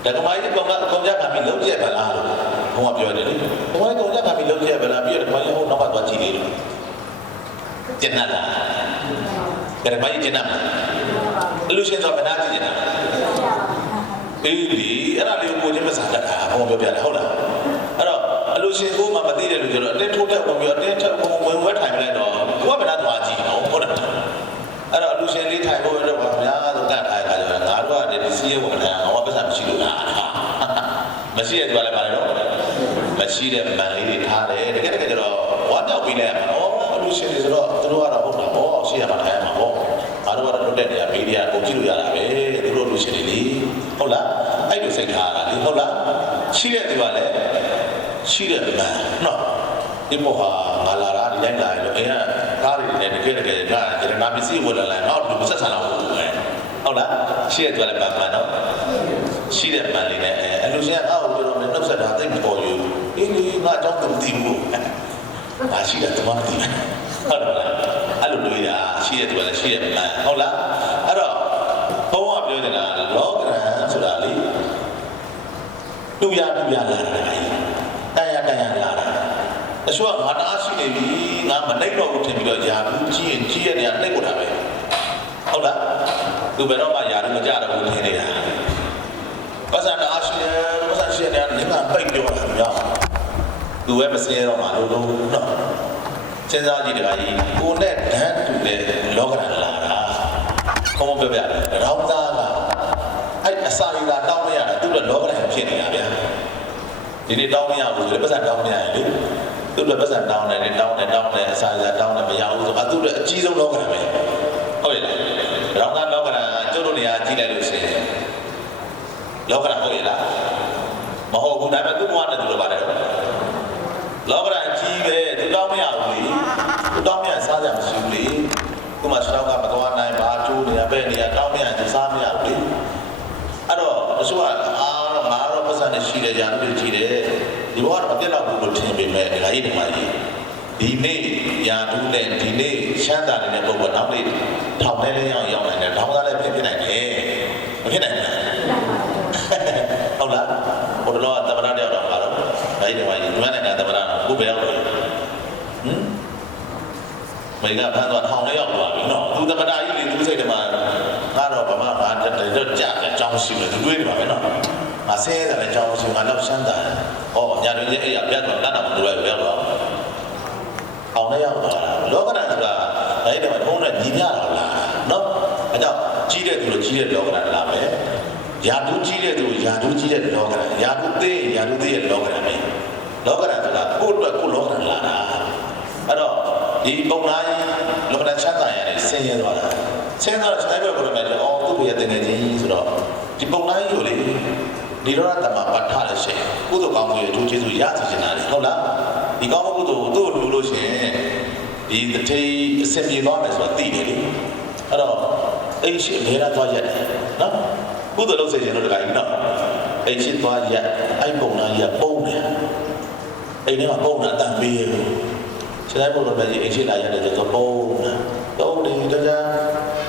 ဒါကမာကြီးကောင်ကြခံပြီးလုံးကျက်ပဲလားလို့ဘုံကပြောတယ်လေဘုံကကောင်ကြခံပြီးလုံးကျက်ပဲလားပြီးတော့ကမာကြီးဟိုနောက်မှသွားကြည့်လေလို့ကျင်နာလားကမာကြီးကျင်နာလားအလူရှင်ဆိုမနာကြည့်ကျင်နာအေးဒီအဲ့ဒါလေးကိုချင်းမစားတတ်တာဘုံပြောပြတယ်ဟုတ်လားအဲ့တော့အလူရှင်ကိုမှမသိတဲ့လူကျတော့အတင်းထိုးတဲ့ပုံပြီးအတင်းထပ်ဝင်ဝဲထိုင်လိုက်တော့ကိုကမနာသွားကြည့်နော်ဟုတ်တယ်အဲ့တော့အလူရှင်လေးထိုင်ဖို့တော့ဗျာဆိုတတ်ထားတာကြတော့ငါတို့ကဒီစီးရဲဝင်တယ်ငါကပတ်စံမရှိလို့လားမရှိတဲ့သူကလည်းပါတယ်နော်မရှိတဲ့မန်လေးတွေထားတယ်တကယ်ကျတော့ဝါတောက်ပြီးလိုက်ရမှာနော်အလူရှင်တွေဆိုတော့သူတို့ကတော့ဟုတ်တာပေါ့ရှိရမှာထိုင်ရမှာပေါ့ငါတို့ကတော့လွတ်တဲ့နေရာမီဒီယာကိုကြည့်လို့ရတာပဲသူတို့လူရှင်တွေလေဟုတ်လားအဲ့လိုစိတ်ထားတာလေဟုတ်လားရှိတဲ့သူကလည်းရှိတဲ့မန်နော်ဒီမောဟာငါလာတာဒီတိုင်းလာရင်တော့အင်းကကားတွေနဲ့တကယ်ကငါပစ္စည်းဝယ်လာလိုက်ငါ့လူဆက်ဆံလာဘူးဟုတ်လားရှိတဲ့သူကလည်းမန်နော်ရှိတဲ့မန်လေးနဲ့အလူရှင်ကအောက်ပြောတော့နှုတ်ဆက်တာသိမပေါ်ယူအေးလေငါအကြောင်းမသိဘူးငါရှိတဲ့သူမှမသိဘူးဟုတ်လားအဲ့လိုတွေးတာရှိတဲ့သူကလည်းရှိတဲ့မန်ဟုတ်လားအဲ့တော့ဘုံကပြောနေတာလောကရန်ဆိုတာလေတူရလာတာတန်ရလာတာတချို့ကငါတအားရှိနေပြီငါမနိုင်တော့ဘူးထင်ပြီးတော့ယာဘူးကြီးရင်ကြီးရတဲ့နှိပ်ကိုတာပဲဟုတ်လားသူဘယ်တော့မှယာဘူးမကြတော့ဘူးထင်နေတာပတ်စံတအားရှိတယ်ပတ်စံရှိတယ်နေမှာပိတ်ပြောတာများသူပဲမစင်းတော့မှလို့နော်စဉ်းစားကြည့်တခါကြီးကိုနဲ့ဓာတ်တူတဲ့လောကရန်လာတာခေါင်းပြောပြရောင်းသားကအဲ့အစာရီလာတောင်းမရတာသူ့လောကရန်ဖြစ်နေတာဗျာဒီနေ့တောင်းမရဘူးဆိုတော့ပတ်စံတောင်းမရရင်လေသူ့ပတ်စံတောင်းတယ်တောင်းတယ်အစာရီလာတောင်းတယ်မရဘူးဆိုတော့သူ့အကြီးဆုံးလောကရန်ပဲဟုတ်ရဲ့ရောင်းသားလောကရန်ကျုပ်တို့နေရာကြီးလိုက်လို့ရှိရင်လောကရန်ဟုတ်ရဲ့လားမဟုတ်ဘူးဒါပေမဲ့သူ့ဘဝနဲ့သူလိုပါတယ်လောကရန်ကြီးပဲသူတောင်းမရဘူးလေသူတောင်းမရစားကြမရှိဘူးလေသူမှရှောက်ကမသွားနိုင်ဘာကျိုးနေရပဲနေရတောင်းမရသူစားမရဘူးလေအဲ့တော့တချို့ကငါတော့ပတ်စံနဲ့ရှိတယ်ညာလို့ကြည့်တယ်ဒီဘဝတော့မပြတ်တော့ဘူးလို့ထင်ပေမဲ့ဒီကကြီးဒီမှာကြီးဒီနေ့ညာတူးနဲ့ဒီနေ့ရှမ်းသာနေတဲ့ပုံပေါ်နောက်လေးထောင်ထဲလေးရောက်နိုင်တယ်ထောင်သားလည်းဖြစ်နိုင်တယ်မဖြစ်နိုင်ဘူးဟုတ်လားဘုရားတော်သမဏတယောက်တော့ပါတော့ဒါကြီးဒီမှာကြီးကျွမ်းနေတာသမဏကိုပဲရောက်တယ်ဟင် မိကဖမ်းသွားထောင်ထဲရောက်သွားပြီနော်သူတမတာကြီးလေသူစိတ်ထဲမှာငါတော့ဗမာငါတက်တော့ကြာတဲ့အကြောင်းရှိတယ်သူတွေးနေပါပဲနော်ငါဆဲရတဲ့အကြောင်းရှိငါတော့ရှမ်းတာဟောညာတွင်ရဲ့အဲ့ရပြတ်သွားတတ်တာမလို့ပဲပြောတော့အောင်ထဲရောက်သွားတာလောကဓာတ်ဆိုတာအဲ့ဒီမှာဘုန်းနဲ့ညီမျှတာလားနော်အဲကြောင့်ကြီးတဲ့သူလို့ကြီးတဲ့လောကဓာတ်လားပဲယာတုကြီးတဲ့သူယာတုကြီးတဲ့လောကဓာတ်ယာတုသေးယာတုသေးရဲ့လောကဓာတ်ပဲလောကဓာတ်ဆိုတာကိုယ့်အတွက်ကိုယ်လောကဓာတ်လာတာအဲ့တော့ဒီပုံလားလောကဓာတ်ချမ်းသာရတယ်ဆင်းရဲသွားတာဆင်းရဲတော့ဆိုင်ဘက်ကိုလည်းအော်သူ့ရဲ့တကယ်ချင်းဆိုတော့ဒီပုံလားကိုလေဒီလိုရတမပတ်ထားလို့ရှိရင်ကုသိုလ်ကောင်းမှုရဲ့အထူးကျေးဇူးရစီချင်တာလေဟုတ်လားဒီကောင်းမှုကုသိုလ်ကိုသူ့ကိုလူလို့ရှိရင်ဒီတတိအစင်ပြေသွားမယ်ဆိုတာသိတယ်လေအဲ့တော့အိမ်ရှိအများအားသွားရတယ်နော်ကုသိုလ်လုပ်စေချင်လို့တခါကြီးနော်အိမ်ရှိသွားရအဲ့ပုံလားရပုံတယ်အိမ်ထဲမှာပုံတာအတန်ပေးရဘူးခြေတိုင်းပုံတော့ပဲအိမ်ရှိလာရတယ်ဆိုတော့ပုံတာတော့ဒီတရား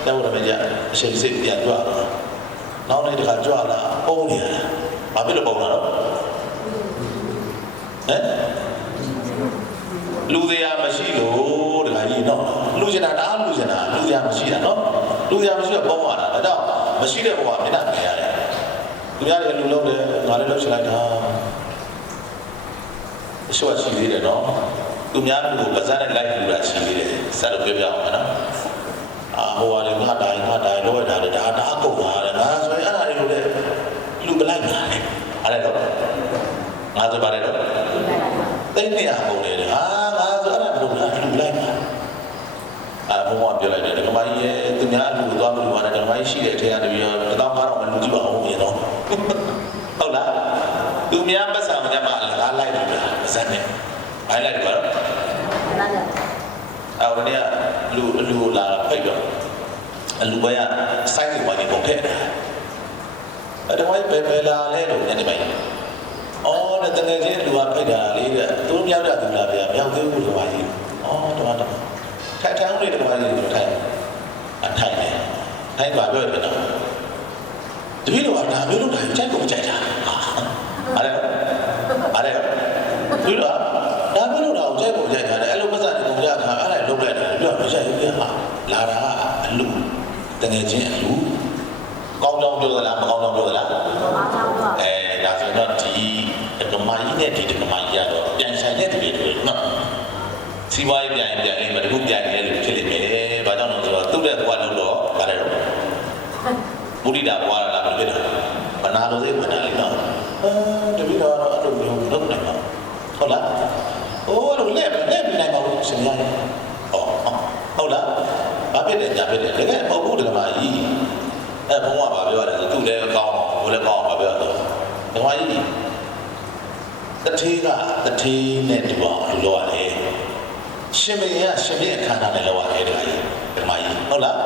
ကျောင်းရမယ်ကြအချိန်စစ်ပြန်ကြွနောက်နေ့တခါကြွလာပုံနေရတာဘာဖြစ်လို့ပုံလာတော့ဟမ်လူတရားမရှိလို့တခါကြီးနော်လူကျင်တာတအားလူကျင်တာလူတရားမရှိတာနော်လူတရားမရှိတော့ပုံလာတာဒါကြောင့်မရှိတဲ့ဘဝမျက်နှာမြင်ရတယ်သူများတွေလူလုံးတယ်ငါလည်းလှုပ်ချလိုက်တာအရှော့ရှိသေးတယ်နော်သူများလူကိုပါဇက်နဲ့လိုက်လူတာရှိသေးတယ်စက်လို့ပြောပြအောင်နော်ဟိုဟာလေငါတိုင်းလောရတာလေဒါအကုန်လာတယ်ငါဆိုရင်အဲ့ဒါတွေကိုလည်းလူပလိုက်လာတယ်အဲ့ဒါတော့ငါဆိုပါတယ်တော့သိနေရပုံနေတယ်ဟာငါဆိုအဲ့ဒါပုံလာလူလိုက်လာဘုံကပြောလိုက်တယ်ဓမ္မကြီးရဲ့သူများလူကိုသွားမလို့ရတယ်ဓမ္မကြီးရှိတဲ့အထက်ကနေပြီးတော့1500မလူကြည့်ပါဦးမြေတော့ဟုတ်လားသူများပတ်စံမှာမှလကားလိုက်လို့ပါဇက်နဲ့ဘိုင်းလိုက်တော့အဲ့ဒီလူလာဖိတ်တော့အလူပိုင်းကစိုက်နေပါနေပုံထည့်တယ်အဲ့ဒါဝိုင်းပဲလာလဲလို့ညနေပိုင်းအော်တဲ့တကယ်ချင်းလူကဖိတ်တာလေးတဲ့သူမြောက်တာသူလာဗျာမြောက်သေးဘူးလို့ပါကြီးအော်တော့ထိုင်ထိုင်လေးတော့ပါကြီးလို့ထိုင်အထိုင်တယ်ထိုင်ပါပြောတယ်နော်တပည့်တော်ကဒါမျိုးလုပ်တာကြိုက်ကုန်ကြိုက်တာအဲ့သူကဒါမျိုးလုပ်တာကိုကြိုက်ကုန်ကြိုက်တာအဲ့လိုပတ်စံကုန်ကြတာအဲ့ဒါလုပ်လိုက်တယ်ပြောမဆိုင်ဘူးပြန်လာတာအလူတကယ်ချင်းအလူကောင်းကြောင်းပြောသလားမကောင်းကြောင်းပြောသလားဒါဆိုတော့ဒီဓမ္မကြီးနဲ့ဒီဓမ္မကြီးကတော့ပြန်ဆိုင်တဲ့သူတွေနော်စီးပွားရေးပြန်အိမ်မှာတခုပြန်နေတဲ့လူဖြစ်နေမယ်ဘာကြောင့်လဲဆိုတော့သူ့တဲ့ဘဝလုံးတော့ဗါတယ်တော့မုဒိတာဘဝလားမဖြစ်တော့ဘနာလိုစိတ်ဝင်တာလေနော်တပည့်တော်ကတော့အဲ့လိုမျိုးလုပ်နိုင်ပါဟုတ်လားဟိုလိုလက်နိုင်ပါဘူးရှင်များဟုတ်လားဘာဖြစ်တယ်ညာဖြစ်တယ်တကယ်ပုဂ္ဂိုလ်ဓမ္မကြီးဘုံကဘာပြောရတယ်ဆိုသူ့လည်းကောင်းဘိုးလည်းကောင်းဘာပြောတော့ဓမ္မကြီးတထေးနဲ့တူအောင်လူလောရတယ်ရှင်မင်းကရှင်မင်းအခမ်းအနားနဲ့လောရတယ်ဓမ္မကြီးဟုတ်လား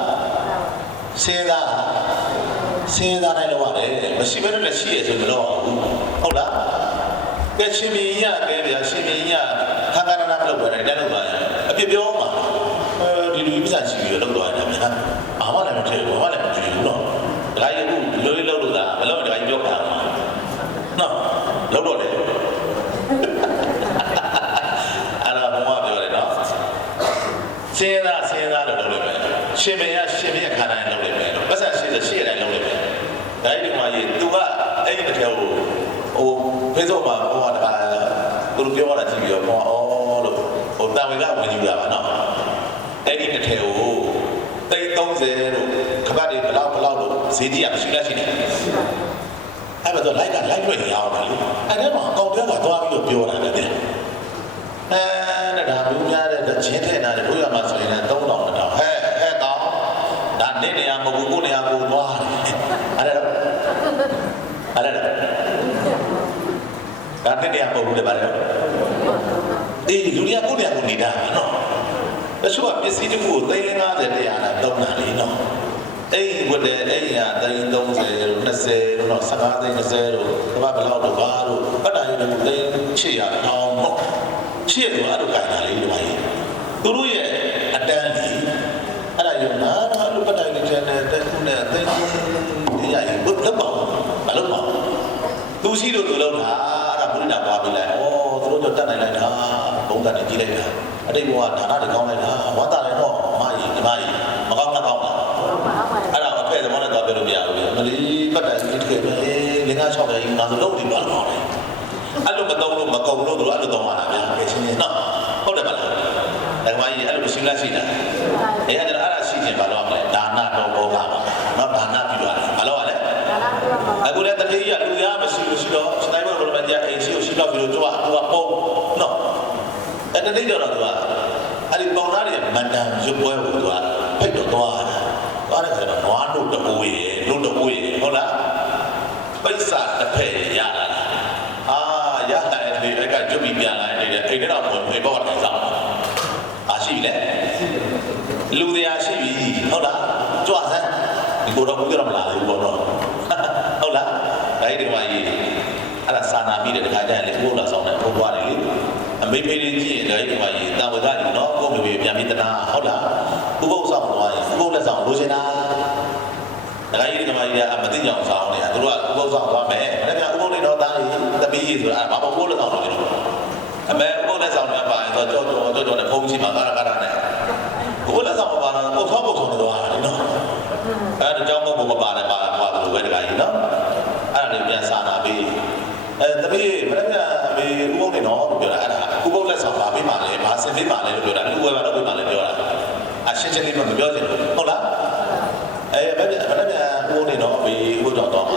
စဉ်းစားနိုင်လောရတယ်မရှိဘဲနဲ့ရှိရဆိုမလို့ဟုတ်လားကဲရှင်မင်းရကဲဗျာရှင်မင်းရခန္ဓာနာမလုပ်ပဲတက်လို့ပါအပြစ်ပြောမှာဒီလူပြဿနာရှိပြီးတော့လောက်သွားတယ်ဗျာဘာမှလည်းမထည့်ဘူးဘာမှလည်းမကြည့်ဘူးနော်ဒါကြီးအခုလူလေးလောက်လို့လားမလောက်ဒါကြီးပြောပါမှာနော်လောက်တော့တယ်အဲ့ဒါဘုံကပြောတယ်နော်စဉ်းစားလို့လုပ်လို့ပဲရှင်မင်းရခန္ဓာနဲ့လုပ်လို့ပဲပတ်စံရှိတဲ့ရှေ့တိုင်းလုပ်လို့ပဲဒါကြီးဒီမှာကြီး तू ကအဲ့ဒီတစ်ထဲကိုဖေးစောမှာဟိုကတခါသူတို့ပြောတာကြည့်ပြီးတော့အော်လို့တာဝန်ကဝင်ကြည့်ရပါနော်အဲ့ဒီတစ်ထဲကိုတိတ်30လို့ခပတ်တွေဘလောက်လို့ဈေးကြီးရမရှိလားရှိတယ်အဲ့ဒါတော့လိုက်လွှင့်ရအောင်ပါလေအဲ့ဒါမှအကောင်တွေကသွားပြီးတော့ပြောတာပဲတဲ့ဒါဘူးများတဲ့ချင်းထဲနာတယ်ဘုရားမှာဆိုရင်3000 2000ဟဲ့ကောင်းဒါနေနေရမဟုတ်ဘူးကိုနေရကိုသွားတယ်အဲ့ဒါတဲ့နေရာပုံဘူးလေပါတယ်အေးလူတွေကကိုယ်နေရာကိုနေတာနော်တချို့ကပစ္စည်းတစ်ခုကို350 100လာတောင်းတာလေနော်အေးဝတ်တယ်အဲ့ရ330လို့20လို့တော့15သိန်း20လို့ဘာဘလောက်တော့ဘာလို့ပတ်တာရုံနဲ့သိန်း800တောင်းပေါ့800လို့အဲ့လိုကြိုင်တာလေဒီမှာကြီးသူတို့ရဲ့အတန်းကြီးအဲ့ဒါရုံနာအဲ့လိုပတ်တာရုံနဲ့တက်ခုနဲ့သိန်းဒီရည်ဘုတ်လောက်ပါမလောက်ပါသူရှိလို့သူလောက်တာဘုရားပွားပြီးလိုက်သူတို့တော့တတ်နိုင်လိုက်တာဘုံ ကနေကြည့်လိုက်တာအတိတ်ဘဝဒါနတွေကောင်းလိုက်တာဝါတာလည်းတော့မကြီးညီမကြီးမကောင်းတာကောင်းလားအဲ့ဒါအဖက်သမောနဲ့တော့ပြောလို့မရဘူးမလီပတ်တယ်ဒီတကယ်ပဲလင်းကား6ပဲငါဆိုလုံးဒီပါတော့အဲ့လိုမတော့လို့မကုံလို့တို့အဲ့လိုတော့မှာလားဗျာရှင်းနေနော်ဟုတ်တယ်မလားဒါမှမဟုတ်အဲ့လိုရှိလားရှိလားအဲ့ဒါအဲ့ဒါရှိခြင်းဘာလို့မလဲဒါနတော့ဘောကပါနော်ဒါနပြုရတယ်ဘာလို့ အခုလည်းတတိယလူရမရှိတော့စတိုင်းဘုရားမကြီးအိမ်ရှိရှိတော့ပြီးတော့သူကပုံနော်အဲ့တတိယတော့သူကအဲ့ဒီပုံသားတွေမန်တန်ရုပ်ပွဲကိုသူကဖိတ်တော့သွားတယ်ဆိုတော့နွားတို့တအိုးရေတို့တအိုးရေဟုတ်လားပိဿာတစ်ဖက်ရလာရတဲ့ဒီအဲ့ကကျွတ်ပြီးပြန်လာနေတဲ့အိမ်ထဲတော့ဝင်ပေါ်တိုင်းဆောင်ရှိပြီလေလူတရားရှိပြီဟုတ်လားကြွစမ်းဒီကိုတော့ဘူးကြတော့မလာဘူးပေါ့နော်ဟုတ်လားဒါဒီမှာရေးအဲ့ဒါစာနာပြီးတဲ့ခါကျရင်လေဘိုးလာဆောင်တယ်ဘိုးသွားတယ်လေအမေဖေးလေးကြည့်ရင်ဒါဒီမှာရေးတာဝဒကြီးနော်ကိုမေဖေးပြန်ပြီးတနာဟုတ်လားဥပုပ်ဆောင်သွားရင်ဥပုပ်လက်ဆောင်လိုချင်တာဒါကြီးဒီမှာရေးအမသိကြောင်ဆောင်နေတာသူတို့ကဥပုပ်ဆောင်သွားမယ်မနေ့ကဥပုပ်လေးတော့တားရေးတပီးရေးဆိုတာဘာမှဘိုးလက်ဆောင်လို့ကျွန်တော်အမေဥပုပ်လက်ဆောင်နဲ့ပါရင်တော့ကြောနဲ့ဖုန်းရှိမှာကာရနဲ့ဘိုးလက်ဆောင်ပါတော့ပုတ်ဆောင်နေတော့ဟာနော်အဲ့ဒါကြောင့်မို့ဘုရားပါလို့ပဲတခါကြီးနော်အဲ့ဒါလေးပြန်စာနာပြီးတပည့်မနေ့ကအမေဥပုပ်နေတော့ပြောတာအဲ့ဒါဥပုပ်လက်ဆောင်ပါပေးပါလေဘာစင်ပေးပါလေလို့ပြောတာလူဝဲပါတော့ပေးပါလေပြောတာအရှင်းချင်းလေးမပြောချင်ဘူးဟုတ်လားမနေ့ကဥပုပ်နေတော့ဘေးဥပုပ်တော့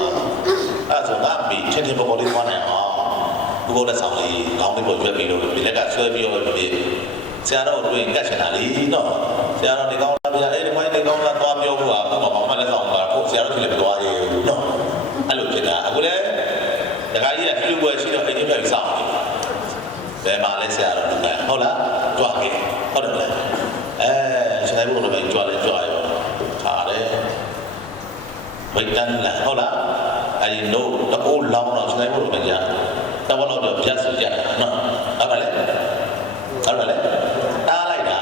အဲ့ဆိုတော့ဘေးချင်းချင်းပေါ်ပေါ်လေးသွားနိုင်အောင်ဥပုပ်လက်ဆောင်လေးကောင်းလေးပေါ်ရွက်ပြီးတော့ဒီလက်ကဆွဲပြီးတော့ပြီးဆရာတော်တို့ကတ်ချင်တာလीနော်ဆရာတော်ဒီကောင်းလားဗျာအဲ့ဒီမိုင်းဒီကောင်းလားသွားပြောဖို့ကဘာမှလက်ဆောင်ပါဖို့ဆရာတော်ကြီးလည်းမသွားရဘူးနော်အဲ့လိုဖြစ်တာအခုလည်းတခါကြီးကလှူပွဲရှိတော့အိမ်ကြီးပြန်စောင့်တယ်ဘယ်မှာလဲဆရာတော်တို့ဟုတ်လားကြွားခဲ့ဟုတ်တယ်မလားဆရာတော်တို့ပဲကြွားရောခါတယ်ဝိတ္တန်လားဟုတ်လားအဲ့ဒီတို့တအိုးလောင်းတော့ဆရာတော်တို့ပဲကြာတော့တော့ပြတ်ဆိုကြတာနော်ဟုတ်ပါလေဟုတ်တယ်လေတားလိုက်တာ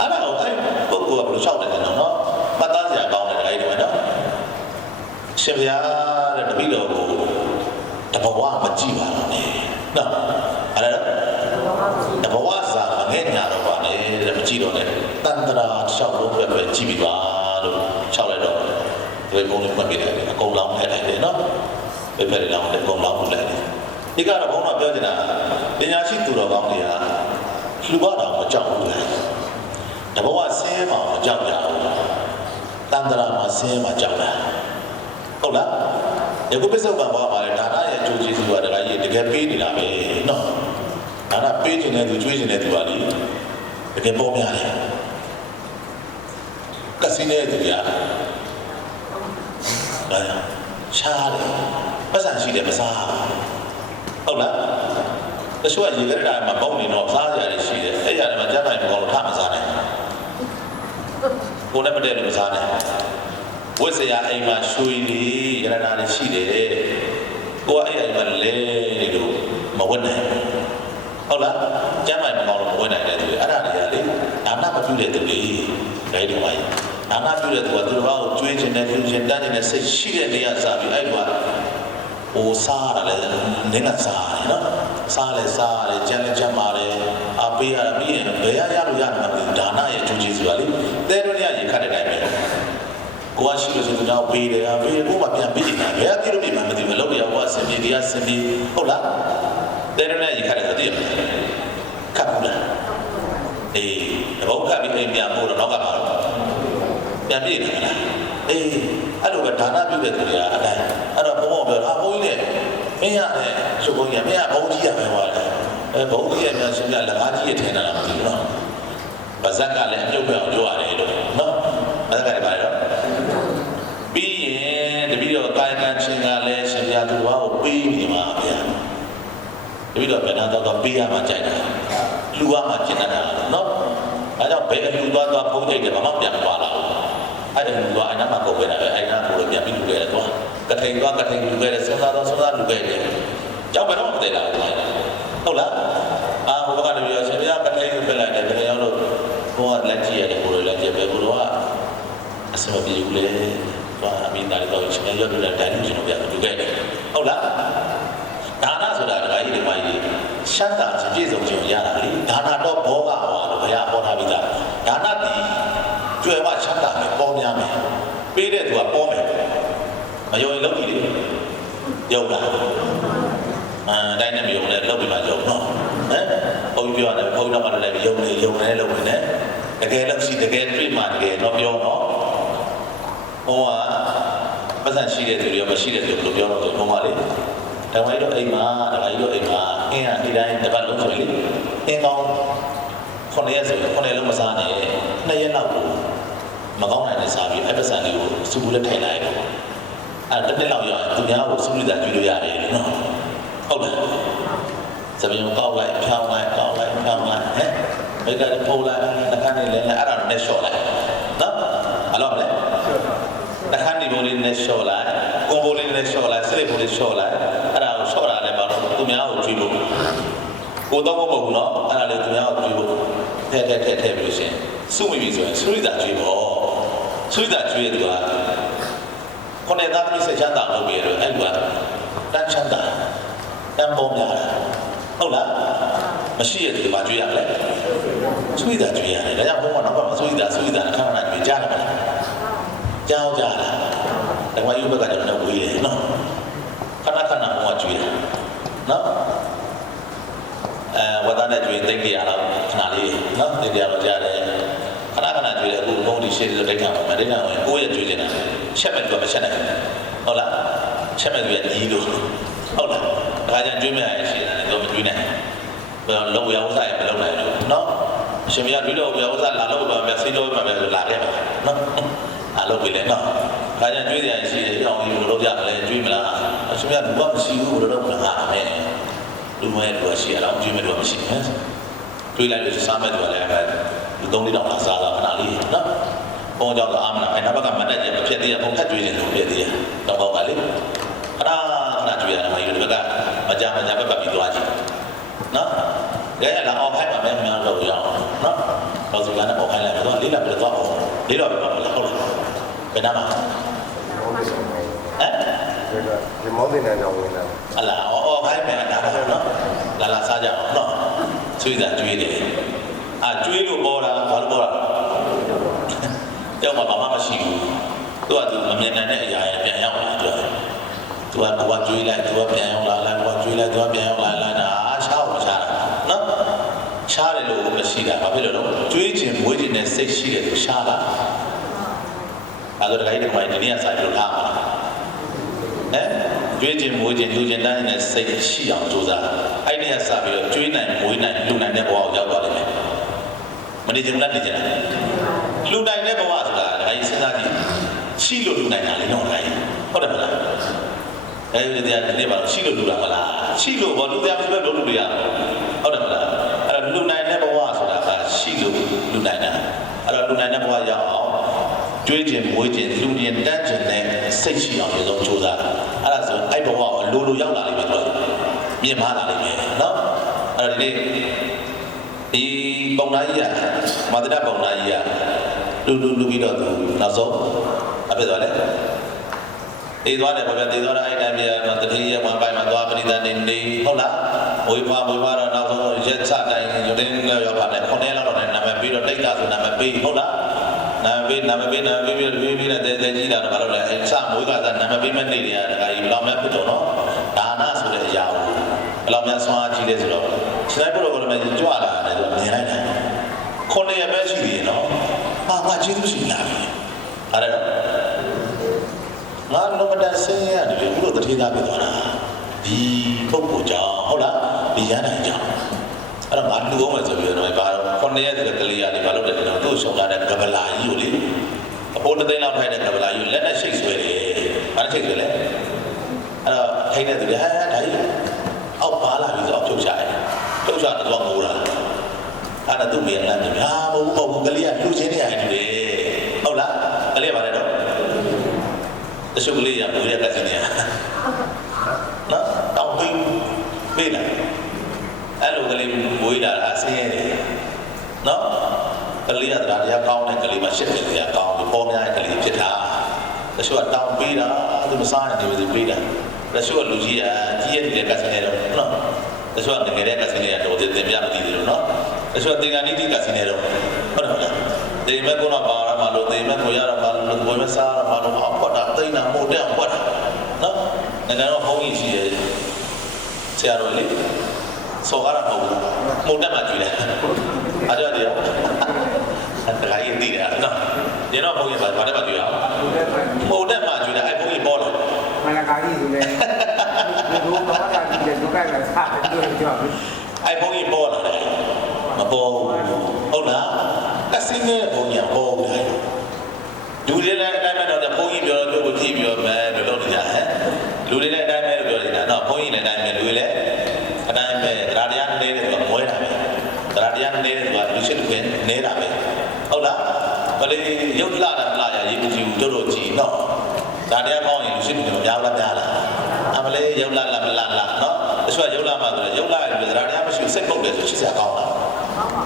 အဲ့ဒါကိုအဲ့ပုဂ္ဂိုလ်ကဘယ်လိုလျှောက်တယ်နော်ပတ်သားစရာကောင်းတယ်အဲ့ဒီမှာနော်ရှင်ဗျာတဲ့တပည့်တော်ကိုတဘဝမကြည့်ပါနဲ့နော်အဲ့ဒါတဘဝစာမငဲ့ညာတော့ပါနဲ့တဲ့မကြည့်တော့နဲ့တန်တရာလျှောက်လို့ပဲကြည့်ပြီးပါလို့လျှောက်လိုက်တော့ဒီပုံလေးမှတ်ပြတယ်အကုန်လောင်းထည့်လိုက်တယ်နော်ပဲပဲလောင်းတယ်အကုန်လောင်းလိုက်တယ်ဒီကတော့ဘုန်းတော်ပြောနေတာပညာရှိသူတော်ကောင်းတွေကလူဘတော်မကြောက်ဘူးလေတဘဝဆင်းမှာမကြောက်ကြဘူးတန်တရာမှာဆင်းမှာကြောက်တာဟုတ်လားယခုပစ္စုပန်ဘဝမှာလေဒါနရဲ့အကျိုးကျေးဇူးကတကယ်ကြီးတကယ်ပေးနေတာပဲနော်ဒါနပေးခြင်းနဲ့သူကျွေးခြင်းနဲ့သူပါလေတကယ်ပေါ်များတယ်ကစီနဲ့သူများရှားတယ်ပတ်စံရှိတယ်မစားဟုတ်လားတချို့ကရေကရတာမှာပုံနေတော့စားကြရတယ်ရှိတယ်အဲ့ရတယ်မှာကြက်ပိုင်ဘောလို့ထမစားနိုင်ကိုလည်းမတည့်လို့မစားနိုင်ဝိစရာအိမ်မှာရွှေလေးရတနာတွေရှိတယ်ကိုကအဲ့အိမ်မှာလဲနေလို့မဝတ်နိုင်ဟုတ်လားကြက်ပိုင်မကောင်းလို့မဝတ်နိုင်တဲ့သူအဲ့ဒါတွေကလေဒါနမပြုတဲ့သူတွေဒါဒီမှာဒါနပြုတဲ့သူကသူတို့ကိုကျွေးခြင်းနဲ့ပြုခြင်းတန်းခြင်းနဲ့စိတ်ရှိတဲ့နေရာစားပြီးအဲ့ကွာဟိုစားရတယ်နင်းကစားတယ်နော်စားလဲစားတယ်ကြမ်းလဲကြမ်းပါတယ်အပေးရပြီးရင်ဘယ်ရလို့ရမှာလဲဒါနရဲ့အကျိုးကျေးဇူးကလေတဲတို့ရရေခတ်တဲ့တိုင်းပဲကိုကရှိလို့ဆိုတော့ပေးတယ်ပေးကိုမှပြန်ပေးနေတာဘယ်အပြည့်လို့ပြန်မသိဘူးလောက်ရဟိုကစင်ပြေတရားစင်ပြေဟုတ်လားတဲတို့ရရေခတ်တယ်ဆိုတည်ခတ်ဘူးလားအေးတဘောခတ်ပြီးအိမ်ပြန်ပို့တော့နောက်ကပါတော့ပြန်ပြေတယ်လားအေးအဲ့လိုပဲဒါနပြုတဲ့သူတွေကအတိုင်းအဲ့တော့ဘုံဘုံပြောဘုန်းကြီးနဲ့မင်းရတယ်ရှုပ်ဘုန်းကြီးမင်းကဘုန်းကြီးရမယ်ဟောတယ်ဘုန်းကြီးရဲ့များရှင်ကလက်ကားကြီးရထင်တာလားမသိဘူးနော်ဗဇက်ကလည်းအပြုတ်ပြောင်းပြောရတယ်လို့နော်ဗဇက်ကလည်းပါတယ်တော့ပြီးရင်တပည့်တော်ကာယကံချင်းကလည်းရှင်ပြသူတော်ကိုပေးနေမှာဗျာတပည့်တော်ဗန္ဒတော့ပေးရမှကြိုက်တာလူကမှကျင့်တတ်တာနော်အဲကြောင့်ဘယ်လူသွားဘုန်းကြီးတွေဘာမှပြန်မသွားလာဘူးအဲ့ဒါလူကအဲ့နာမှာကုန်ခဲ့တာပဲအဲ့နာကိုပြန်ပြီးလူခဲ့တယ်သွားကထိန်သွားကထိန်လူခဲ့တယ်စဉ်းစားလူခဲ့တယ်ကြောက်ဘယ်တော့မတည်လာဘူးဟုတ်လားဟိုဘက်ကတည်းကရှင်ပြကထိန်လူခဲ့လိုက်တယ်တကယ်ရောလို့ဘုရားလက်ကြည့်ရတယ်ဘုရားလက်ကြည့်ပဲဘုရားအစမပြေဘူးလေသွားအမိသားလေးတော့ရှင်ရောက်တယ်တိုင်းလူကျွန်တော်ပြလူခဲ့တယ်ဟုတ်လားဒါနဆိုတာတခါကြီးဒီမှာကြီးရှ ရှမ်းသာပြည့်စုံခြင်းရတာလေဒါနာတော့ဘောကဟောလို့ဘုရားဟောထားပြီးသားဒါနတည်ကျွယ်ဝရှမ်းသာမယ်ပေါ်များမယ်ပေးတဲ့သူကပေါ်မယ်မယုံရင်လုပ်ကြည့်လေယုံလားတိုင်းနဲ့မယုံနဲ့လုပ်ပြီးမှယုံနော်ဟမ်ဘုန်းကြီးပြောရတယ်ဘုန်းကြီးတော့မှလည်းယုံနေလုပ်နေနဲ့တကယ်လို့ရှိတကယ်တွေ့မှတကယ်တော့ပြောတော့ဟောကပတ်စံရှိတဲ့သူတွေရောမရှိတဲ့သူတွေပြောတော့ဘုံပါလေဒါမှမဟုတ်အိမ်မှာဒါမှမဟုတ်အိမ်မှာအင်းဒီတိုင်းတစ်ပတ်လုံးဆိုလေအင်းကောင်း9ရက်ဆို9ရက်လုံးမစားနဲ့2ရက်လောက်ကိုမကောင်းနိုင်တဲ့စားပြီးအဲ့ပတ်စံလေးကိုစူဘူးလက်ထိုင်လိုက်တော့အဲ့တစ်နှစ်လောက်ရအောင်သူများကိုစူးလိတာကြည့်လို့ရတယ်နော်ဟုတ်လားစပင်းကောက်လိုက်ဖြောင်းလိုက်ကောက်လိုက်ဖြောင်းလိုက်ဟဲ့မိကလည်းပို့လိုက်တစ်ခါနေလဲအဲ့ဒါနဲ့လျှော့လိုက်နော်အဲ့လိုလေတစ်ခါနေဘိုးလေးနဲ့လျှော့လိုက်ကိုဘိုးလေးနဲ့လျှော့လိုက်စလိဘိုးလေးလျှော့လိုက်အဲ့ဒါကိုလျှော့တာလည်းပါတော့သူများကိုကြည့်ဖို့ကိုတော့မဟုတ်ဘူးနော်အဲ့ဒါလေးသူများကိုကြည့်ဖို့ထည့်ပြီးလို့ရှိရင်စုမိပြီဆိုရင်သုရိတာကြည့်ဖို့သုရိတာကြည့်ရတဲ့ကခုနှစ်သားသမီးဆက်ချမ်းသာလုပ်ပြီးတော့အဲ့ကတန်းချမ်းသာတန်းပေါ်များတာဟုတ်လားမရှိရတဲ့မှာကြွေးရမလဲသုရိတာကြွေးရတယ်ဒါကြောင့်ဘုန်းကတော့သုရိတာအခါခဏကြွေးကြတယ်မလားကြောက်ကြတာဓမ္မယုဘကလည်းဝေးတယ်နော်ခဏဘုန်းကကြွေးတယ်နော်ဝဒနဲ့ကြွေးသိကြရတော့ခဏလေးနော်သိကြရတော့ကြားတယ်ခဏကြွေးတယ်အခုဘုန်းဒီရှေ့လို့ဒိဋ္ဌာဝင်ကိုယ့်ရဲ့ကြွေးနေတာချက်မဲ့တော့မချက်နိုင်ဟုတ်လားချက်မဲ့ပြီးညီးလို့ဟုတ်လားဒါကြောင့်ကြွေးမဲ့ရရှိတယ်တော့မကြွေးနိုင်လောရဥစ္စာရဲ့မလုပ်နိုင်ဘူးနော်အရှင်မရကြွေးလို့ရဥစ္စာလာလို့ပါမယ်စိတ်လို့ပါမယ်ဆိုလာတယ်နော်အလုပ်ပဲလေနော်ဒါကြောင့်ကြွေးရရှိတယ်အောင်ယူလို့ရတယ်ကြွေးမလားအရှင်မရလူကမရှိဘူးလို့တော့မဟာမယ်လူမဲလူရှိရအောင်ကြွေးမဲ့တော့မရှိဘူးကြွေးလိုက်လို့စားမဲ့တော့လည်းလူ3-4တောင်လာစားတာခဏလေးနော်ပုံကြောင့်အာမနာအဲ့နောက်ဘက်ကမတက်ကြမဖြစ်သေးရပုံခက်ကြွေးနေလို့ဖြစ်သေးရတော့ပေါ့ပါလေခဏကြွေးရတယ်မယူဒီဘက်ကမကြဘက်ပြီးသွားကြည့်နော်ရဲရလာအောင်ခိုင်းပါမယ်များလို့ရအောင်နော်တော့စကားနဲ့ပေါ့ခိုင်းလိုက်တော့လေးလာပြီးတော့လေးတော့ပဲပါလားဟုတ်လားဘယ်နာမှာဟမ်ဒီမောင်းတင်တဲ့ကြောင့်ဝင်လာဟလာခိုင်းမယ်ဒါပါနော်လာစားကြအောင်နော်ဆွေးစားကြွေးတယ်ကြွေးလို့ပေါ်တာဘာလို့ပေါ်တာကြောက်မှာဘာမှမရှိဘူးသူကသူမမြင်နိုင်တဲ့အရာတွေပြန်ရောက်လာသူကကြွေးလိုက်သူကပြန်ရောက်လာလိုက်ကြွေးလိုက်သူကပြန်ရောက်လာလိုက်တာရှားဘူးရှားတာနော်ရှားတယ်လို့မရှိတာဘာဖြစ်လို့လဲကြွေးခြင်းမွေးခြင်းနဲ့စိတ်ရှိတယ်သူရှားတာအဲ့တော့ဒီမိုင်းဒီနေ့ဆိုင်လို့ထားပါကြွေးခြင်းမွေးခြင်းလူခြင်းတိုင်းနဲ့စိတ်ရှိအောင်ကြိုးစားအဲ့ဒီကစပြီးတော့ကြွေးနိုင်မွေးနိုင်လူနိုင်တဲ့ဘဝကိုရောက်သွားလိမ့်မယ်မနေကြဘူးလားနေကြလားလူနိုင်တဲ့ဘဝဆိုတာဒါကြီးစဉ်းစားကြည့်ရှိလို့လူနိုင်တာလေတော့ဒါကြီးဟုတ်တယ်မလားအဲဒီနေ့ပါရှိလို့လူတာမလားရှိလို့ဘောလူတရားမရှိလို့လူတွေရဟုတ်တယ်မလားအဲ့တော့လူနိုင်တဲ့ဘဝဆိုတာကရှိလို့လူနိုင်တာအဲ့တော့လူနိုင်တဲ့ဘဝရောက်အောင်ကြွေးခြင်းမွေးခြင်းလူခြင်းတန်းခြင်းနဲ့စိတ်ရှိအောင်ရေဆုံးကြိုးစားအဲ့ဒါဆိုအဲ့ဘဝကိုလိုရောက်လာလိမ့်မယ်တော့မြင်မာလာလိမ့်မယ်နော်အဲ့တော့ဒီပုံနာကြီးကမာသနာပုံနာကြီးကလူပြီးတော့သူနောက်ဆုံးအဖြစ်သွားတယ်တေးသွားတယ်ဗျာတေးသွားတဲ့အဲ့တိုင်းပြန်တတိယမှာပိုင်းမှာသွားပရိသတ်နေဟုတ်လားဝေဖွာတော့နောက်ဆုံးရက်ချတိုင်းရုံတင်းရောက်ပါတယ်9ရက်လောက်တော့နာမည်ပြီးတော့တိတ်တာဆိုနာမည်ပြီးဟုတ်လားနာမည်ပြီးပြီးတဲ့တဲကြီးလာတော့ဘာလို့လဲအဲ့စမွေးကစားနာမည်ပြီးမဲ့နေရတာကကြီးဘယ်လောက်များဖြစ်တော့နော်ဒါနဆိုတဲ့အရာကိုဘယ်လောက်များဆွမ်းအားကြီးလဲဆိုတော့ခြေလိုက်ဖို့တော့လည်းကြွလာတယ်ဆိုမြင်လိုက်တယ်9ရက်ပဲရှိသေးတယ်နော်ငါကျေးဇူးရှိလာပြီအဲ့ဒါငါလုံးမတန်ဆင်းရဲတယ်ဘုလို့တထေးသားပြသွားတာဒီပုဂ္ဂိုလ်ကြောင့်ဟုတ်လားဒီရန်တိုင်းကြောင့်အဲ့တော့ငါလူအောင်မယ်ဆိုပြီးတော့ဘာတော့9ရက်တည်းကလေးရတယ်ဘာလို့လဲတော့သူ့ဆောင်လာတဲ့ကပလာကြီးကိုလေအဖိုးတစ်သိန်းလောက်ထိုက်တဲ့ကပလာကြီးကိုလက်နဲ့ရှိတ်ဆွဲတယ်ဘာနဲ့ရှိတ်ဆွဲလဲအဲ့တော့ထိုင်တဲ့သူကဒါကြီးအောက်ပါလာပြီးတော့ဖြုတ်ချတယ်ဖြုတ်ချတော့ငိုးတာအဲ့ဒါသူ့မိရလမ်းပြားမဟုတ်ဘူးကလေးကလူချင်းနေရတယ်တူတယ်ဟုတ်လားကလေးကဘာလဲတော့တချို့ကလေးရမွေးရကစီနေရနော်တောင်းပေးလာအဲ့လိုကလေးမွေးလာတာဆင်းရဲတယ်နော်ကလေးကတရားကောင်းတဲ့ကလေးမှရှစ်တယ်တရားကောင်းပြီးပေါ်များတဲ့ကလေးဖြစ်တာတချို့ကတောင်းပေးတာသူမစားနိုင်တယ်ပြီးပေးတာတချို့ကလူကြီးကကြီးရဲ့ကစီနေတော့နော် တချို့ကငယ်တဲ့ကစီနေတော့တင်ပြမသိသေးလို့နော်တချို့သင်္ကန်းနီးတီးကစီနေတော့ဟုတ်တယ်မလားတေမဲ့ကုနာပါရမလို့တေမဲ့ကိုရတော့ပါလို့ကိုယ်မစားရမလို့အဖွက်တာတိတ်နာမို့တဲ့ဖွက်တာနော်ငါတော့ဘုန်းကြီးရှိရဲ့ဆရာတော်လေးစောကားတာမဟုတ်ဘူးမို့တက်မှကြည့်တယ်အားကြတယ်အဲ့ဒါကြီးတည်တယ်နော်ဒီတော့ဘုန်းကြီးဘာတက်မှကြည့်ရအောင်မို့တက်မှကြည့်တယ်အဲ့ဘုန်းကြီးပေါ်လာမနကာကြီးဆိုလေဒီလိုဘာသာကြည့်တဲ့ဒုက္ခကစားတယ်ပြောအဲ့ဘုန်းကြီးပေါ်လာတယ်မပေါ်ဟုတ်လားကစီနေဘုန်းကြီးပေါ်လာတယ်လူတွေလည်းအတိုင်းမဲ့တော့ဘုန်းကြီးပြောလို့ကိုကြည့်ပြောမယ်လို့လုပ်နေကြဟဲ့လူတွေလည်းအတိုင်းမဲ့လို့ပြောနေတာတော့ဘုန်းကြီးလည်းအတိုင်းမဲ့လူတွေလည်းအတိုင်းမဲ့တရားတရားနေတဲ့သူကမွဲတာပဲတရားတရားနေတဲ့သူကလူရှိလူပဲနေတာပဲဟုတ်လားဘယ်လိုရုပ်လာတာမလားရရေးမကြည့်ဘူးတို့ကြည့်တော့ဒါတရားကောင်းရင်လူရှိလူတွေမများလားများလားအမလေးရုပ်လာမလားနော်တချို့ကရုပ်လာမှဆိုရုပ်လာရင်တရားတရားမရှိစိတ်ပုတ်တယ်ဆိုချစ်စရာကောင်းလား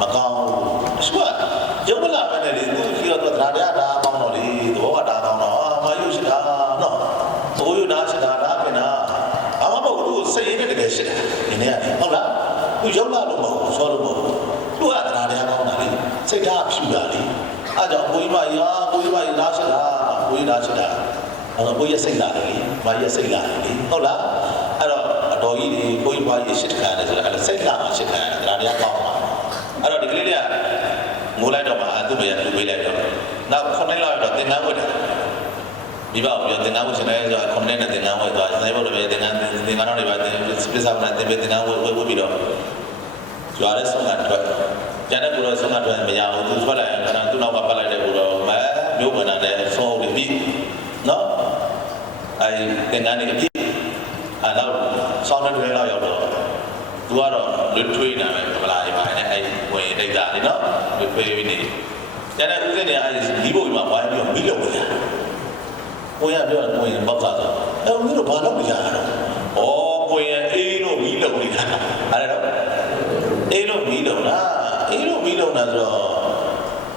မကောင်းဘူးတချို့ကရုပ်လာပဲနဲ့လေသူကြည့်တော့တရားတရားဒါကောင်းတော့လေသဘောကဒါကောင်းတော့မယုရှိတာနော်ဘိုးယုဒါရှိတာဒါပြင်တာဘာမှမဟုတ်ဘူးစိတ်ရင်းနဲ့တကယ်ရှိတာဒီနေ့ကဟုတ်လားသူရုပ်လာလို့မဟုတ်ဘူးစောလို့မဟုတ်ဘူးသူကတရားတရားကောင်းတာလေစိတ်ဓာတ်ဖြူတာလေအားကြောင့်ကိုကြီးမရာကိုကြီးမရာရှိတာကိုကြီးသားရှိတာကိုကြီးစိတ်လာတယ်လေမကြီးစိတ်လာတယ်လေဟုတ်လားအဲ့တော့အတော်ကြီးကိုကြီးဘွားကြီးရှစ်ခါတယ်ဆိုတာအဲ့ဒါစိတ်လာမှရှစ်ခါတယ်တရားတရားကောင်းပါအဲ့တော့ဒီကလေးတွေကငိုလိုက်တော့မှသူ့မေကလူပေးလိုက်တော့နောက်9နှစ်လောက်တော့သင်္ကန်းဝတ်တယ်ဒီပေါ့ပြောသင်္ကန်းဝတ်ရှင်လဲဆိုတော့9နှစ်နဲ့သင်္ကန်းဝတ်သွားနိုင်ဖို့လည်းသင်္ကန်းတော့တွေပါသင်ပစ္စည်းနာသင်ပေးသင်္ကန်းဝတ်ပြီးတော့ကျွားရဲဆုံးကထွက်ကျန်တဲ့ကူတော့ဆုံးကထွက်မရဘူးသူထွက်လိုက်ရင်ခဏသူ့နောက်ကပတ်လိုက်တဲ့ကူတော့မမျိုးဝင်တာနဲ့ဆုံးအောင်ပြီးနော်အဲသင်္ကန်းတွေအပြည့်အဲတော့ဆောင်းတဲ့တွဲလောက်ရောက်တော့သူကတော့လွတ်ထွေးနေတာပဲမလားဒီမှာနဲ့အဲဝင်ဒိတ်တာလေနော်လွတ်ထွေးပြီးနေကျန်တဲ့ဦးစင်းတွေအဲဒီဘုံမှာဝိုင်းပြီးမိလို့နေတာကိုရပြောကိုရင်ပေါက်စားတော့အဲဦးတို့ဘာလုပ်နေကြတာလဲဩကိုရင်အေးလို့မိလို့နေတာအဲ့ဒါတော့အေးလို့မိလို့လားအေးလို့မိလို့လားဆိုတော့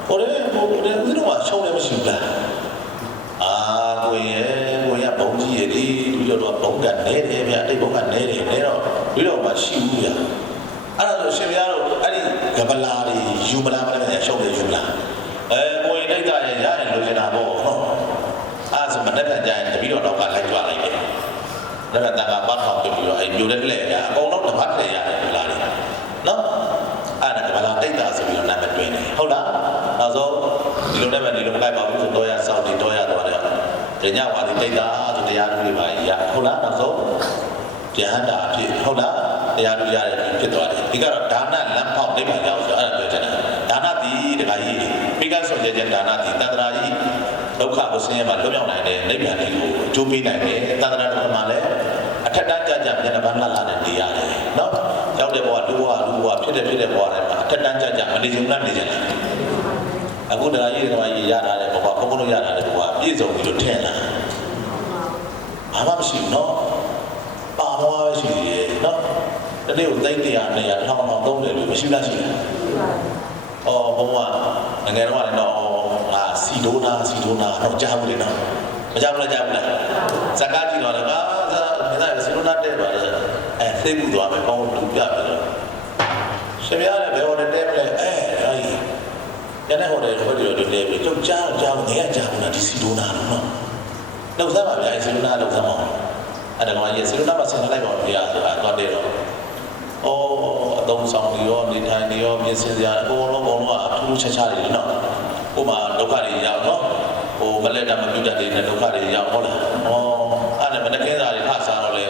ကိုရဲဦးတို့ကရှုံးလည်းမရှိဘူးလားအာကိုရင်ဘုံကြီးရည်ဒီလူတို့ကဘုံကနေတယ်ဗျအိတ်ဘုံကနေတယ်နေတော့ဒီတော့မရှိဘူးဗျအဲ့ဒါဆိုရှင်ပြားတို့အဲ့ဒီကပလာတွေယူမလားမလားရှုံးတယ်ယူမလားကိုရင်တိုက်တာရရင်လိုချင်တာပေါ့နော်အဲ့ဒါဆိုမနေ့ကကြာရင်တပီတော့တော့ကလိုက်ကြွလိုက်တယ်ဒါကတန်ခါပတ်ထောင်ပြီးတော့အဲ့မျိုးတဲ့လက်ကအကုန်လုံးတစ်ပတ်တည်းရတယ်ကပလာတွေနော်အဲ့ဒါကပလာတိုက်တာဆိုပြီးတော့နာမည်တွင်တယ်ဟုတ်လားနောက်ဆုံးဒီလိုနဲ့ပဲဒီလိုမလိုက်ပါဘူးဆိုတော့ရစောင့်နေတော့ရတော့တယ်ညဝါဒီတိတ်တာဆိုတရားသူတွေပါရဟုတ်လားနောက်ဆုံးကျန်တာဖြစ်ဟုတ်လားတရားသူရတယ်ဖြစ်သွားတယ်ဒီကတော့ဒါနလမ်းပေါက်နိဗ္ဗာန်ရောက်ဆိုအဲ့ဒါပြောချင်တာဒါနတိတခါကြီးပိကဆိုတဲ့ဒါနတိတန္တရာကြီးဒုက္ခကိုဆင်းရဲမှာလွတ်မြောက်နိုင်တဲ့နိဗ္ဗာန်ကိုအကျိုးပေးနိုင်တယ်တန္တရာတော်မှာလည်းအထက်တန်းကြကြမျက်နှာပန်းလှလာနဲ့နေရတယ်နော်ရောက်တဲ့ဘဝလူဘဝဖြစ်တဲ့ဘဝတိုင်းမှာအထက်တန်းကြကြမနေချင်လားနေချင်လားအခုတရားကြီးတွေရတာလေဘဝဘုံဘုံလို့ရတာလေဘဝပြည့်စုံပြီးတော့ထင်လာဘာမှမရှိဘူးနော်ပါမွားပဲရှိသေးတယ်နော်တနေ့ကိုသိန်း100 200 1000 3000လို့မရှိလားရှိလားအော်ဘုံကငယ်တော့လည်းတော့ငါစီဒိုနာတော့ကြားဘူးလေနော်မကြားဘူးလားကြားဘူးလားဇကာကြည့်တော့လည်းငါစီဒိုနာတဲ့ပါလေသိမှုသွားမယ်ပေါင်းလူပြပြီးတော့ရှင်ပြရတယ်ဘယ်ဟောတဲ့တဲ့မလဲအဲ့ကျန်တဲ့ဟိုတယ်ဟိုဒီလိုတွေလဲပြီးကျုပ်ကြားနေရကြားဘူးလားဒီစီဒိုနာတော့နော်လောက်စားပါဗျာစီဒိုနာလောက်စားမအောင်အဲ့ဒါကမှစီဒိုနာမှာဆင်လိုက်ပါဗျာဆိုတာတော့တဲ့တော့အသုံးဆောင်တွေရောနေထိုင်တွေရောပြင်ဆင်စရာအကုန်လုံးကအထူးခြားခြားတွေနော်ဟိုမှာဒုက္ခတွေရောက်နော်ဟိုမလက်တာမပြုတ်တတ်တဲ့ဒုက္ခတွေရောက်ဟုတ်လားအဲ့ဒါမနက်ကင်းစားတွေထစားတော့လေ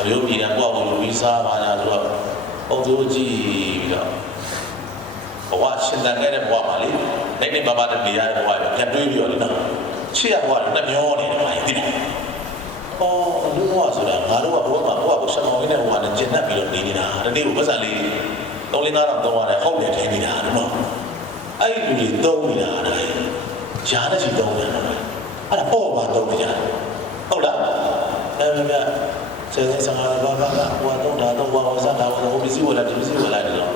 အမျိုးပြည်တယ်ကိုယ့်အကူလူပြီးစားပါညာဆိုတော့ပုံစိုးကြည့်ပြီးတော့ဘဝရှင်သန်ခဲ့တဲ့ဘဝမှာလေနိုင်ဘာတနေရတဲ့ဘဝပဲပြန်တွေးပြီးတော့လေနော်ချစ်ရဘဝတွေနှမျောနေတယ်မှာသိတယ်လူဘဝဆိုတာငါတို့ကဘဝမှာဘဝကိုဆက်မောင်းနေတဲ့ဘဝနဲ့ကျင့်တတ်ပြီးတော့နေနေတာတနေ့ကိုပတ်စံလေး3-5 တောင်သုံးရတယ်ဟုတ်တယ်ထိုင်နေတာနော်အဲ့ဒီလူတွေသုံးနေတာဒါရှားတဲ့စီသုံးနေတာအဲ့ဒါပေါ့ပါသုံးနေကြဟုတ်လားဗျစေစံဟာဘာဟိုတော့ဒါတော့ဘာဝစားတာဟိုပစ္စည်းဝလာဒီပစ္စည်းဝလာတယ်တော့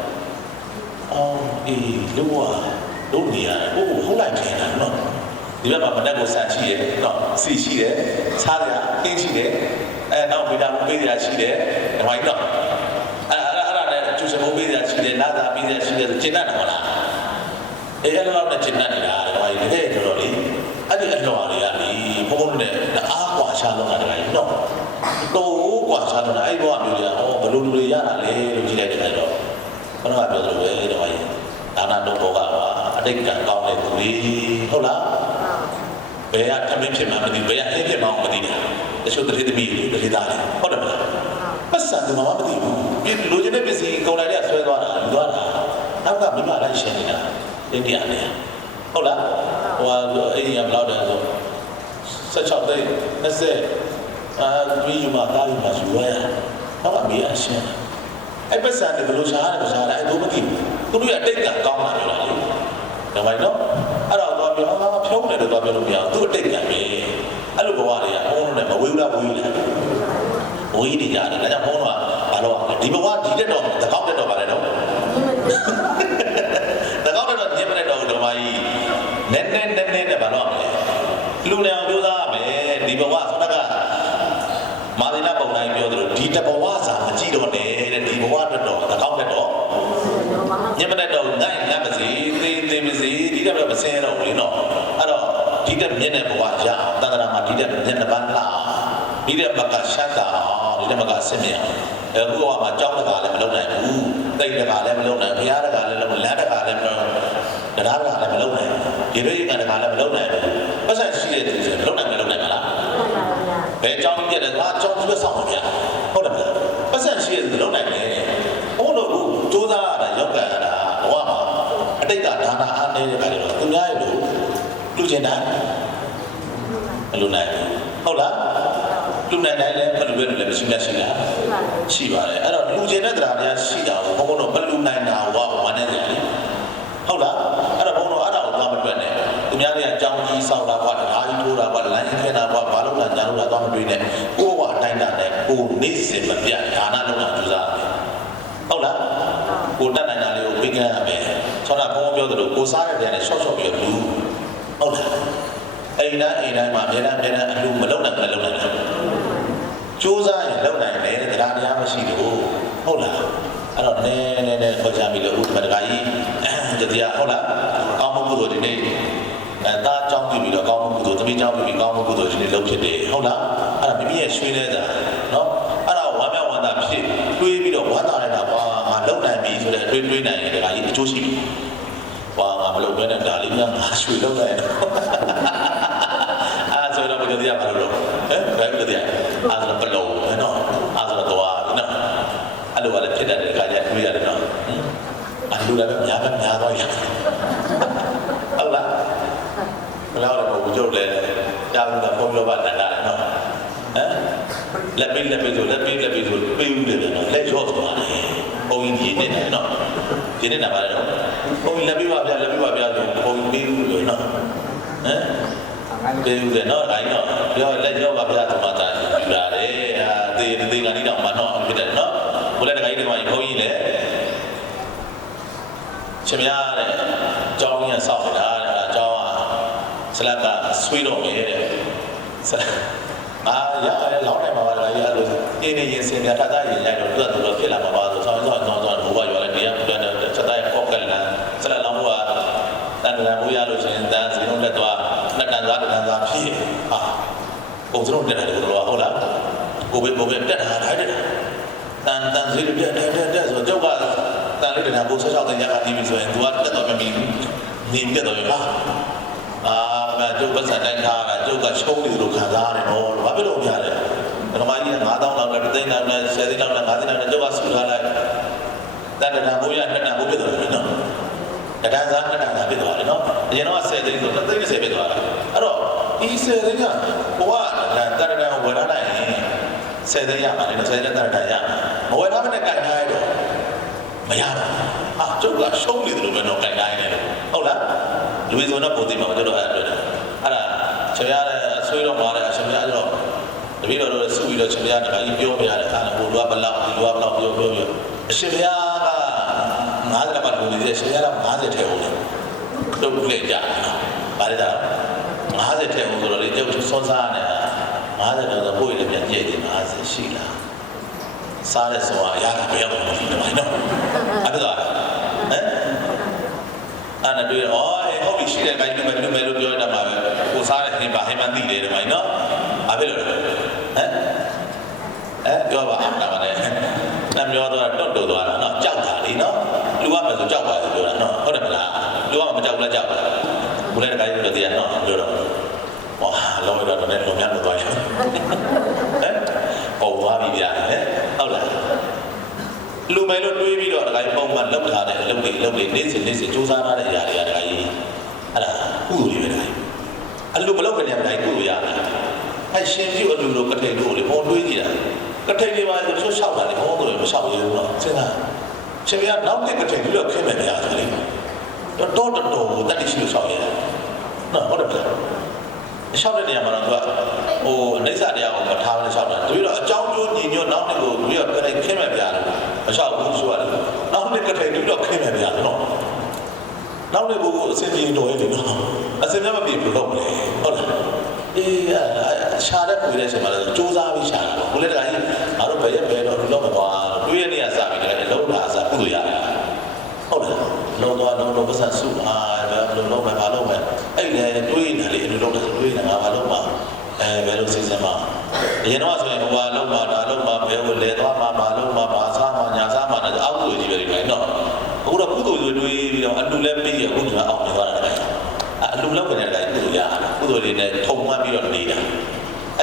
အေးလူဘဝလုပ်နေရတယ်ဟုတ်လိုက်တယ်နော်ဒီဘက်မှာမတက်ကိုစရှိတယ်နော်စီရှိတယ်စားတယ်အင်းရှိတယ်နောက်ဗီတာမင်ပေးစရာရှိတယ်ဒီမှာကြီးတော့အဲ့ဒါ ဘိုးပေးရရှိတယ်နာသာပေးရရှိတယ်ဆိုကျင့်တတ်တယ်မလားအဲ့ဒါတော့ကျင့်တတ်နေတာတော့ဒီလေတော်လေအဲ့ဒီအလွန်တွေကလေဘုန်းဘုန်းနဲ့အားကွာရှားလုံးတာတကယ်နော်တော့ကွာရှားလုံးတာအဲ့ဘောမျိုးကြီးဟောဘလို့လူတွေရတာလေလို့ကြည့်လိုက်တယ်တော့ဘုရားပြောသလိုပဲတော့ဒါနာတော့ဘောကအတိတ်ကကောင်းတဲ့သူတွေဟုတ်လားဘယ်ကထမင်းဖြစ်မှမသိဘယ်ကဟင်းဖြစ်မှမသိတာတချို့တတိသမီးတွေတတိသားတွေဟုတ်တယ်မလားပတ်စံသူမှမသိဘူးပြည်လူချင်းတဲ့ပစ္စည်းကုန်လိုက်တဲ့ဆွဲသွားတာယူသွားတာနောက်ကမိမလိုက်ရှင်းနေတာတိတ်တရားနဲ့ဟုတ်လားဟိုအဲ့ဒီကဘယ်လောက်တန်းဆို16သိန်း20ပြီးယူမှတားယူမှယူရနောက်ကမေးအရှင်းအဲ့ပတ်စံတွေဘယ်လိုရှားတယ်ရှားတယ်အဲ့တို့မသိဘူးသူတို့ကအတိတ်ကကောင်းတာပြောတာလေဒါမှမဟုတ်အဲ့တော့တော့ပြောဖြုံးတယ်လို့တော့ပြောလို့မရဘူးသူအတိတ်ကပဲအဲ့လိုဘဝတွေကဘုန်းတော်နဲ့မဝေးဘူးလားဝေးလားဝေးနေကြတယ်ဒါကြောင့်ဘုန်းတော်ကဘာလို့ဒီဘဝဒီတက်တော့တကောက်တက်တော့ပါလေတော့တကောက်တက်တော့ညင်မနဲ့တော့ဓမ္မကြီးနည်းနဲ့ဘာလို့လဲလူနေအောင်ကြိုးစားရမယ်ဒီဘဝဆိုတော့မာသီနာပုံတိုင်းပြောသလိုဒီတဘဝစာမကြည့်တော့နဲ့တဲ့ဒီဘဝတက်တော့တကောက်တက်တော့ညင်မနဲ့တော့ငိုင်းမစီသေးမစီဒီတော့မစင်းတော့ဘူးလေနော်အဲ့တော့ဒီတက်မျက်နှာဘဝရအောင်တန်ត្រာမှာဒီတက်မျက်နှာပန်းလာဒီတက်ဘကရှမ်းတာဒီတက်ဘကအစစ်မြအောင်အခုကမှကြောင်းတကာလည်းမလုပ်နိုင်ဘူးတိတ်တကာလည်းမလုပ်နိုင်ဘုရားတကာလည်းလမ်းတကာလည်းမလုပ်နိုင်တရားတကာလည်းမလုပ်နိုင်ဒီလိုရကတကာလည်းမလုပ်နိုင်ဘူးပတ်သက်ရှိတဲ့သူတွေမလုပ်နိုင်မလားဘယ်ကြောင်းပြတဲ့ကကြောင်းပြဆောင်ပါဗျာဟုတ်တယ်မလားပတ်သက်ရှိတဲ့သူလုပ်နိုင်တယ်ဘုန်းတော်ကစူးစမ်းရတာရောက်ကြရတာဘဝမှာအတိတ်ကဒါနာအားနေတဲ့ခါကျတော့သူများရဲ့လူကျင်တာမလူနိုင်ဟုတ်လားလူနိုင်တိုင်းလည်းမလူပဲလည်းမရှိမရှိလားရှိပါတယ်အဲ့တော့လူကျင်တဲ့တရားများရှိတာကိုဘုန်းတော်မလူနိုင်တာဝဝမ်းနေတယ်ဟုတ်လားအဲ့တော့ဘုန်းတော်အဲ့ဒါကိုသွားမတွေ့နဲ့သူများတွေကအကြောင်းကြီးစောက်တာကွာဓာကြီးထိုးတာကွာလမ်းကြီးခဲတာကွာဘာလို့လဲညာလို့လာသွားမတွေ့နဲ့ကိုယ့်ဘဝအတိုင်းတာနဲ့ကိုနေ့စဉ်မပြတ်ဒါနလုပ်တာကြိုးစားတယ်ဟုတ်လားကိုတတ်နိုင်တာလေးကိုပြီးကြရမယ်ဆောနာဘုန်းတော်ပြောသလိုကိုစားရတဲ့နဲ့ရှော့ပြီးလူဟုတ်လားအိမ်တိုင်းမှာအများအလူမလုံနိုင်ဘူးလုံနိုင်တယ်စူးစမ်းရင်လုံနိုင်တယ်တရားတရားမရှိဘူးဟုတ်လားအဲ့တော့နည်းခေါ်ချပြီးလို့ဥဒ္ဓမတကကြီးတရားဟုတ်လားကောင်းမှုကုသိုလ်ဒီနေ့ဒါကြောင်းပြီးတော့ကောင်းမှုကုသိုလ်သမီးကြောင်းပြီးကောင်းမှုကုသိုလ်ဒီနေ့လုပ်ဖြစ်တယ်ဟုတ်လားအဲ့ဒါမိမိရဲ့ရွှေနေတာနော်အဲ့ဒါဝမ်းမြောက်ဝမ်းသာဖြစ်တွေးပြီးတော့ဝမ်းသာနေတာကွာငါလုံနိုင်ပြီဆိုတဲ့တွေးနိုင်ရင်တကကြီးအကျိုးရှိပြီဝါငါမလုပ်ဘဲနဲ့ဒါလေးများငါရွှေလုံနိုင်တော့အဲ့ဆိုတော့ဘယ်လိုတရားမလို့ဘယ်လိုတရားအဲ့ဒါဘလုံးနော်အဲ့ဒါတော့နော်အဲ့လိုလည်းဖြစ်တတ်တဲ့ခါကျတွေးရတယ်နော်အဲ့လိုလည်းများတော့ရဟုတ်လားဘယ်လောက်လဲဘုရားလည်းကြားလို့တော့ဘုရားဘာတန်တာလဲနော်ဟမ်လက်ပြီးဆိုပေးဦးတယ်နော်လက်ရော့သွားတယ်ဘုန်းကြီးရင်းနေတယ်နော်ရင်းနေတာပါလေနော်ဘုန်းကြီးလက်ပြီးပါဗျာဆိုဘုန်းကြီးပေးဦးလို့နော်ဟမ်ပေးဦးတယ်နော်တိုင်းတော့ပြောလက်ရော့ပါဗျာဆိုမှသာယူလာတယ်သေကနေတော့မနှောက်ဖြစ်တယ်နော်ဘုလည်းတခါကြီးဒီမှာဘုန်းကြီးလည်းရှင်မရတဲ့ကျောင်းကြီးဆောက်နေတာတဲ့ကျောင်းကဆလက်ကဆွေးတော့မယ်တဲ့ရရတယ်လောင်းနိုင်မှာပါလားရလို့အင်းနေရင်စင်ပြတာတာရင်ရိုက်တော့သူကဖြစ်လာမှာပါဆိုဆောင်းဘိုးကရွာလိုက်တရားပြန်တယ်ချက်တိုင်းပေါက်ကလန်ဆလက်လောင်းဘိုးကတန်တန်ဘိုးရလို့ရှင်တန်စီလုံးလက်သွားနှစ်တန်သားဖြစ်ဟာပုံစံတက်တယ်လို့ဟုတ်လားကိုပဲတက်တာတိုင်းတက်တန်စီတက်ဆိုကြောက်ကတန်လေးတန်ဘိုး16တန်ရကတီးပြီဆိုရင် तू ကတက်တော့ပြီနေပြတ်တော့ပြီဟာကျုပ်ပတ်စံတိုင်းထားတာကျုပ်ကရှုံးနေလို့ခံစားရတယ်နော်ဘာဖြစ်လို့ပြရလဲဓမ္မကြီးက9000လောက်နဲ့3သိန်းလောက်နဲ့10သိန်းလောက်နဲ့5သိန်းလောက်နဲ့ကျုပ်ကဆူထားလိုက်တန်တန်ဘိုးရ2တန်ဘိုးဖြစ်သွားတယ်နော်တန်စား2တန်ဖြစ်သွားတယ်နော်အရင်တော့10သိန်းဆို3သိန်း10ဖြစ်သွားတယ်အဲ့တော့ဒီ10သိန်းကဘိုးကတန်တန်ဝယ်ထားလိုက်ရင်10သိန်းရမှာလေ10သိန်းတန်တန်ရမဝယ်ထားမနဲ့ကြိုင်ထားရတော့မရဘူးဟာကျုပ်ကရှုံးနေတယ်လို့ပဲတော့ကြိုင်ထားရတယ်ဟုတ်လားလူမျိုးစုံတော့ပုံသိမှာကျွန်တော်အဲ့တွေ့တယ်အဲ့ဒါချင်ရတဲ့အဆွေးတော့မှာတဲ့အရှင်ပြားတော့တပည့်တော်တို့စုပြီးတော့ချင်ရတဲ့ခါကြီးပြောပြရတယ်ဟာဟိုလူကဘလောက်ဒီလူကဘလောက်ပြောအရှင်ပြားက90လောက်လူတွေရှင်ပြားက50ထဲဦးတယ်တို့လေကြဗါရတာ50ထဲဦးဆိုတော့လေကျုပ်စောစားနေတာ50တော့ပို့ရလည်းပြန်ကြည့်တယ်50ရှိလား စားတဲ့ဆိုတာအရာကဘယ်ရောက်မှမဖြစ်နိုင်ဘူးနော်အဲ့ဒါဟမ်အဲ့ဒါတွေ့ဟုတ်ပြီရှိတယ်တိုင်းမယ်လို့ပြောရတာမှာပဲကိုစားတဲ့ဟင်ပါဟင်မသိတယ်မိုင်းနော်ဘာဖြစ်လို့လဲဟမ်ပြောပါအောင်တာပါလေနမ်ပြောတော့တွတ်တူသွားတာနော်ကြောက်တာလीနော်လူကမယ်ဆိုကြောက်ပါလို့ပြောတာနော်ဟုတ်တယ်မလားလူကမကြောက်လားကြောက်ပါဘုလည်းတိုင်းပြောတရားနော်ပြောတော့ဝါလောရတော့လည်းလုံများလို့သွားရဟမ်ပေါ်သွားပြီဗျာဟဲ့ဟုတ်လားလူမယ်လို့တွေးပြီးတော့တခါပုံမှန်လောက်ထားတဲ့အလုပ်တွေနေ့စဉ်စူးစမ်းထားတဲ့အရာတွေကတခါကြီးအဲ့ဒါကုသိုလ်တွေပဲတခါအလူမလုပ်ခင်တည်းကကုသိုလ်ရတယ်အဲ့ရှင်ပြုအလူလိုကထိန်တို့လေပေါ်တွေးကြည့်တာကထိန်တွေပါဆိုလျှောက်တာလေဟောတို့မလျှောက်ရဘူးနော်စဉ်းစားရှင်ကနောက်တစ်ကထိန်ပြီးတော့ခင်းမယ်များဆိုလေတော့ကိုတက်တိရှိလို့လျှောက်ရတယ်နော်ဟုတ်တယ်ဗျာလျှောက်တဲ့နေရာမှာတော့သူကဟိုအိဋ္ဌတရားကိုမထားဘူးလျှောက်တာသူတို့အကြောင်းကျိုးညီညွတ်နောက်တစ်ကိုပြီးတော့ခင်းမယ်ပြတယ်မလျှောက်ဘူးဆိုရတယ်နောက်တစ်ကထိန်ပြီးတော့ခင်းမယ်ပြတယ်နော်နောက်တစ်ကိုအစင်ကြီးတော်ရတယ်နော်အစင်မပြေဘူးလို့မလဲဟုတ်လားအေးရှာတဲ့ကိုရဲ့ချိန်မှာလည်းစူးစမ်းပြီးရှာတာဘုလည်းတခါကြီးငါတို့ဘယ်ရက်ပဲတော့လုံးမသွားတွေးရနေရစပြီးတခါကြီးလုံးလာစားကုသိုလ်ရတယ်ဟုတ်တယ်လုံးသွားလုံးပတ်စံစုလုံးမယ်ဘာလုံးမယ်အဲ့လေတွေးနေလေအလိုလုံးတယ်တွေးနေငါဘာလုံးမှာဘယ်လိုစီစဉ်မှာအရင်တော့ဆိုရင်ဟိုဟာလုံးမှာဒါလုံးမှာဘယ်ကိုလဲသွားမှာဘာလုံးမှာဘာစားမှာညာစားမှာနဲ့အောက်ကိုကြီးပဲဒီတိုင်းတော့အခုတော့ကုသိုလ်တွေးပြီးတော့အလူလည်းပြီးရအခုကအောက်နေသွားတာအလူလောက်ကနေတိုင်းကုသိုလ်ရကုသိုလ်တွေနဲ့ထုံမှန်းပြီးတော့နေတာ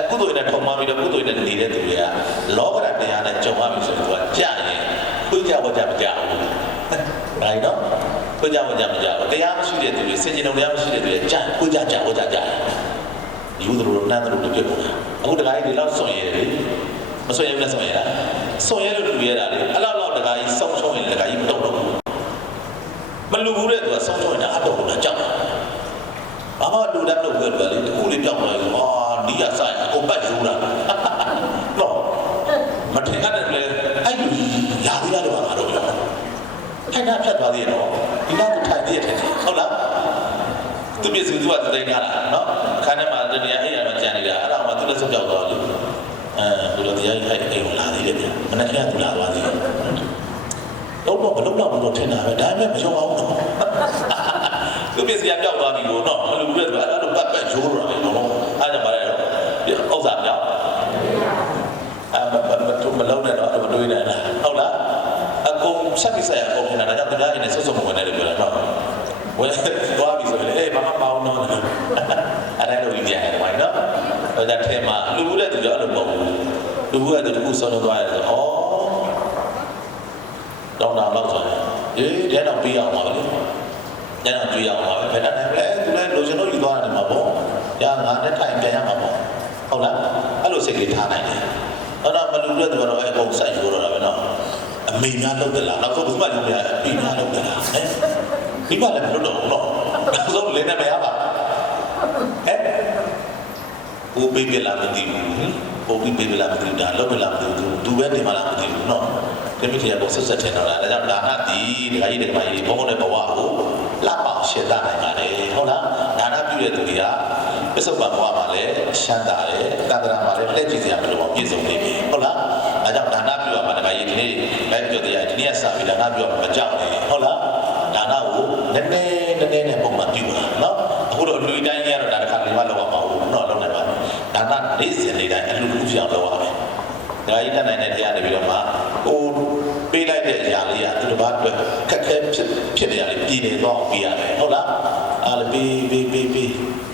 ကုသိုလ်နဲ့ထုံမှန်းပြီးတော့ကုသိုလ်နဲ့နေတဲ့သူတွေကလောကဓာတ်တရားနဲ့ကြုံရပြီဆိုတော့ကြာရင်ခွင့်ကြဝကြမကြဘူးဒါနော်ခွင့်ကြဝကြမကြဘူးတရားမရှိတဲ့သူတွေစင်ကြင်တော်တရားမရှိတဲ့သူတွေကြာခွင့်ကြဝကြယူသလိုနန်းသလိုဖြစ်ကုန်တာအခုတခါကြီးဒီလောက်ဆွန်ရတယ်လေမဆွန်ရဘူးလားဆွန်ရတာဆွန်ရလို့လူရတာလေအဲ့လောက်တခါကြီးစောင်းချုံရင်တခါကြီးမတော့ဘူးမလူဘူးတဲ့သူကစောင်းချုံရင်အတော့ဘူးလားကြောက်ဘာမှလူတတ်လို့ပြောတယ်လေတခုလေးပြောင်းသွားရင်ဟာဒီရဆိုင်အကုန်ပတ်ယူတာနော်မထင်ရတယ်လေအဲ့ဒီရာသီရတယ်ပါတော့ပြောထိုင်တာဖြတ်သွားသေးတယ်နော်ဒီလောက်ထိုင်သေးတယ်ဟုတ်လားသူပြည့်စုံသူကသိနေတာနော်ခန်းထဲမှာတနေရာအဲ့ရတော့ကြံနေတာအဲ့ဒါမှသူလည်းစုပ်ကြောက်သွားလို့ဘုရားတရားကြီးအဲ့အိမ်ကိုလာသေးတယ်ဗျမနေ့ကသူလာသွားသေးတယ်တော့ဘလုံးတော့ဘလို့ထင်တာပဲဒါပေမဲ့မယုံအောင်တော့သူပြည့်စရာပြောက်သွားပြီလို့နော်မလူတဲ့သူအဲ့လိုပတ်ရိုးတော့တယ်နော်အဲ့ဒါမှလည်းဥစ္စာပြောက်မလုံးနဲ့တော့မတွေးနဲ့လားဟုတ်လားအကုန်ဆက်ပြီးဆက်ရအောင်နေတာဒါကြောင့်တရားရင်းနဲ့ဆွတ်မဝင်တယ်လို့ပြောတာနော်ဝယ်သွားပြီဆိုရင်အေးဘာမှမအောင်တော့အဲ့ဒါလိုကြီးရတယ်ဝိုင်းနော်ဒါကြတဲ့မှာလူဘူးတဲ့သူကြောင့်အဲ့လိုမဟုတ်ဘူးလူဘူးတဲ့သူတခုဆုံးသွားရတယ်ဆိုဩတော့တော့ဆိုရင်ဒီတော့ပြီးအောင်ပါလေညနေတွေ့ရအောင်ပါပဲဖက်တာနိုင်လဲသူလည်းလိုချင်လို့ယူသွားတယ်မှာပေါ့။ညာငါနဲ့ထိုင်ပြန်ရမှာပေါ့။ဟုတ်လား။အဲ့လိုစိတ်ကလေးထားနိုင်တယ်။အဲ့တော့မလူတဲ့သူကတော့အဲ့ပုံဆိုင်ယူတော့တာပဲနော်။အမေများလုပ်တယ်လား။နောက်ဆုံးဘုမလူများအမေများလုပ်တယ်လား။ဟဲ့။ဒီပါလည်းမလုပ်တော့ဘူးနော်။နောက်ဆုံးလည်းနဲ့မရပါ။ဟဲ့။ကိုပေးပြလာမသိဘူး။ကိုပေးပြလာမသိဘူးဒါလုပ်ပြလာမသိဘူး။သူပဲနေမှလာမသိဘူးနော်။ဒီမိခင်ကတော့ဆက်ထင်တော့လား။ဒါကြောင့်ဒါနတိဒကာကြီးဒကာမကြီးဘုံဘုံနဲ့ဘဝကိုလာပါရှင်းတာနိုင်ပါလေဟုတ်လားဒါနပြုတဲ့သူတွေကပစ္စုပန်ဘဝမှာလည်းရှမ်းတာတယ်တန်ត្រာမှာလည်းလက်ကြည့်စရာမလိုအောင်ပြည့်စုံနေပြီဟုတ်လားဒါကြောင့်ဒါနပြုရမှာတခါကြီးဒီနေ့လိုက်ပြောတရားဒီနေ့ကစပြီးဒါနပြုရမှာမကြောက်နဲ့ဟုတ်လားဒါနကိုနည်းနည်းနဲ့ပုံမှန်ပြုတာနော်အခုတော့လူတိုင်းကြီးကတော့ဒါတစ်ခါလေးမှလောက်အောင်မဟုတ်ဘူးနော်လောက်နေပါဒါနနေ့စဉ်နေ့တိုင်းအလူလူပြောင်းလောက်အောင်ဒါကြီးတတ်နိုင်တဲ့တရားတွေပြီးတော့မှဟိုပေးလိုက်တဲ့အရာလေးကသူတို့ဘာအတွက်ခက်ခဲဖြစ်နေရလေပြည်နေတော့ပြရတယ်ဟုတ်လားအားလည်းပေး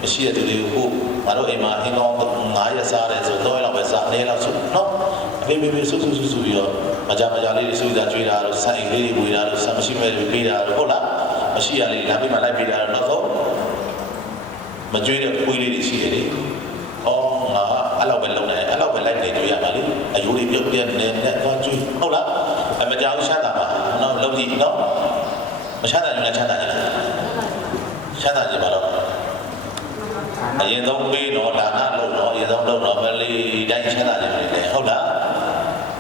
မရှိတဲ့သူတွေကိုငါတို့အိမ်မှာအင်းကောင်း9ရက်စားတယ်ဆိုတော့လောက်ပဲစားနေလောက်ဆိုနော်ပေးစုပြီးတော့မကြလေးတွေစုစားကျွေးတာတော့ဆိုင်လေးတွေဝေတာတော့ဆမ်းမရှိမဲ့တွေပေးတာတော့ဟုတ်လားမရှိရလေဒါပေမဲ့လိုက်ပေးတာတော့နောက်ဆုံးမကျွေးတဲ့ပွေးလေးတွေရှိတယ်လေငါအဲ့လောက်ပဲလုံးနေအဲ့လောက်ပဲလိုက်နေကြရပါလေအယိုးတွေပြုတ်ပြက်နေတဲ့သွားကျွေးဟုတ်လားမကြောက်ရှာတာပါနော်လုံးကြည့်နော်မရှာတာလည်းချမ်းသာကြလားရှာတာကြပါတော့အရင်ဆုံးပေးတော့ဒါနလုပ်တော့အရင်ဆုံးလုပ်တော့မလေးတိုင်းချမ်းသာကြတယ်ဟုတ်လား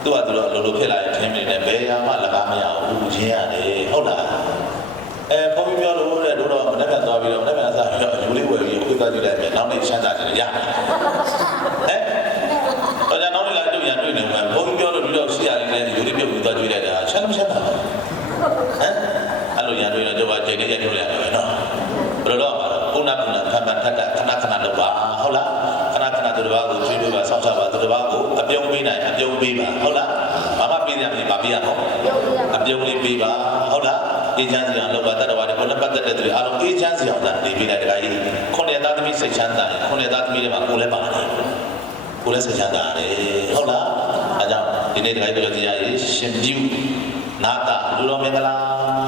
သူကသူတော့လိုဖြစ်လာရင်ထင်းနေတယ်ဘယ်ရမှလကားမရဘူးချင်းရတယ်ဟုတ်လားဘုန်းကြီးပြောလို့တဲ့တို့တော့မနေ့ကသွားပြီးတော့မနေ့ကစားပြီးတော့ယူလေးဝယ်ပြီးဥပ္ပဒါကြည့်လိုက်မယ်နောက်နေ့ချမ်းသာကြတယ်ရဟမ်တော့ကျွန်တော်တို့လည်းတွေ့ရတွေ့နေမှာဘုန်းကြီးပြောလို့ဒီတော့ရှိရလေးနဲ့ အေဂျင့်စီအောင်လောက်ပါတတ်တော်ပါတယ်ကိုလည်းပတ်သက်တဲ့သူတွေအားလုံးအေဂျင့်စီအောင်သာနေပြီးလိုက်တခါကြီးခုနှစ်သားသမီးစိတ်ချမ်းသာရင်ခုနှစ်သားသမီးတွေမှာကိုလည်းပါတယ်ကိုလည်းစိတ်ချမ်းသာတယ်ဟုတ်လားအဲကြောင့်ဒီနေ့တခါကြီးပြောတရားရေးရှင်ပြုနာတာလူတော်မင်္ဂလာ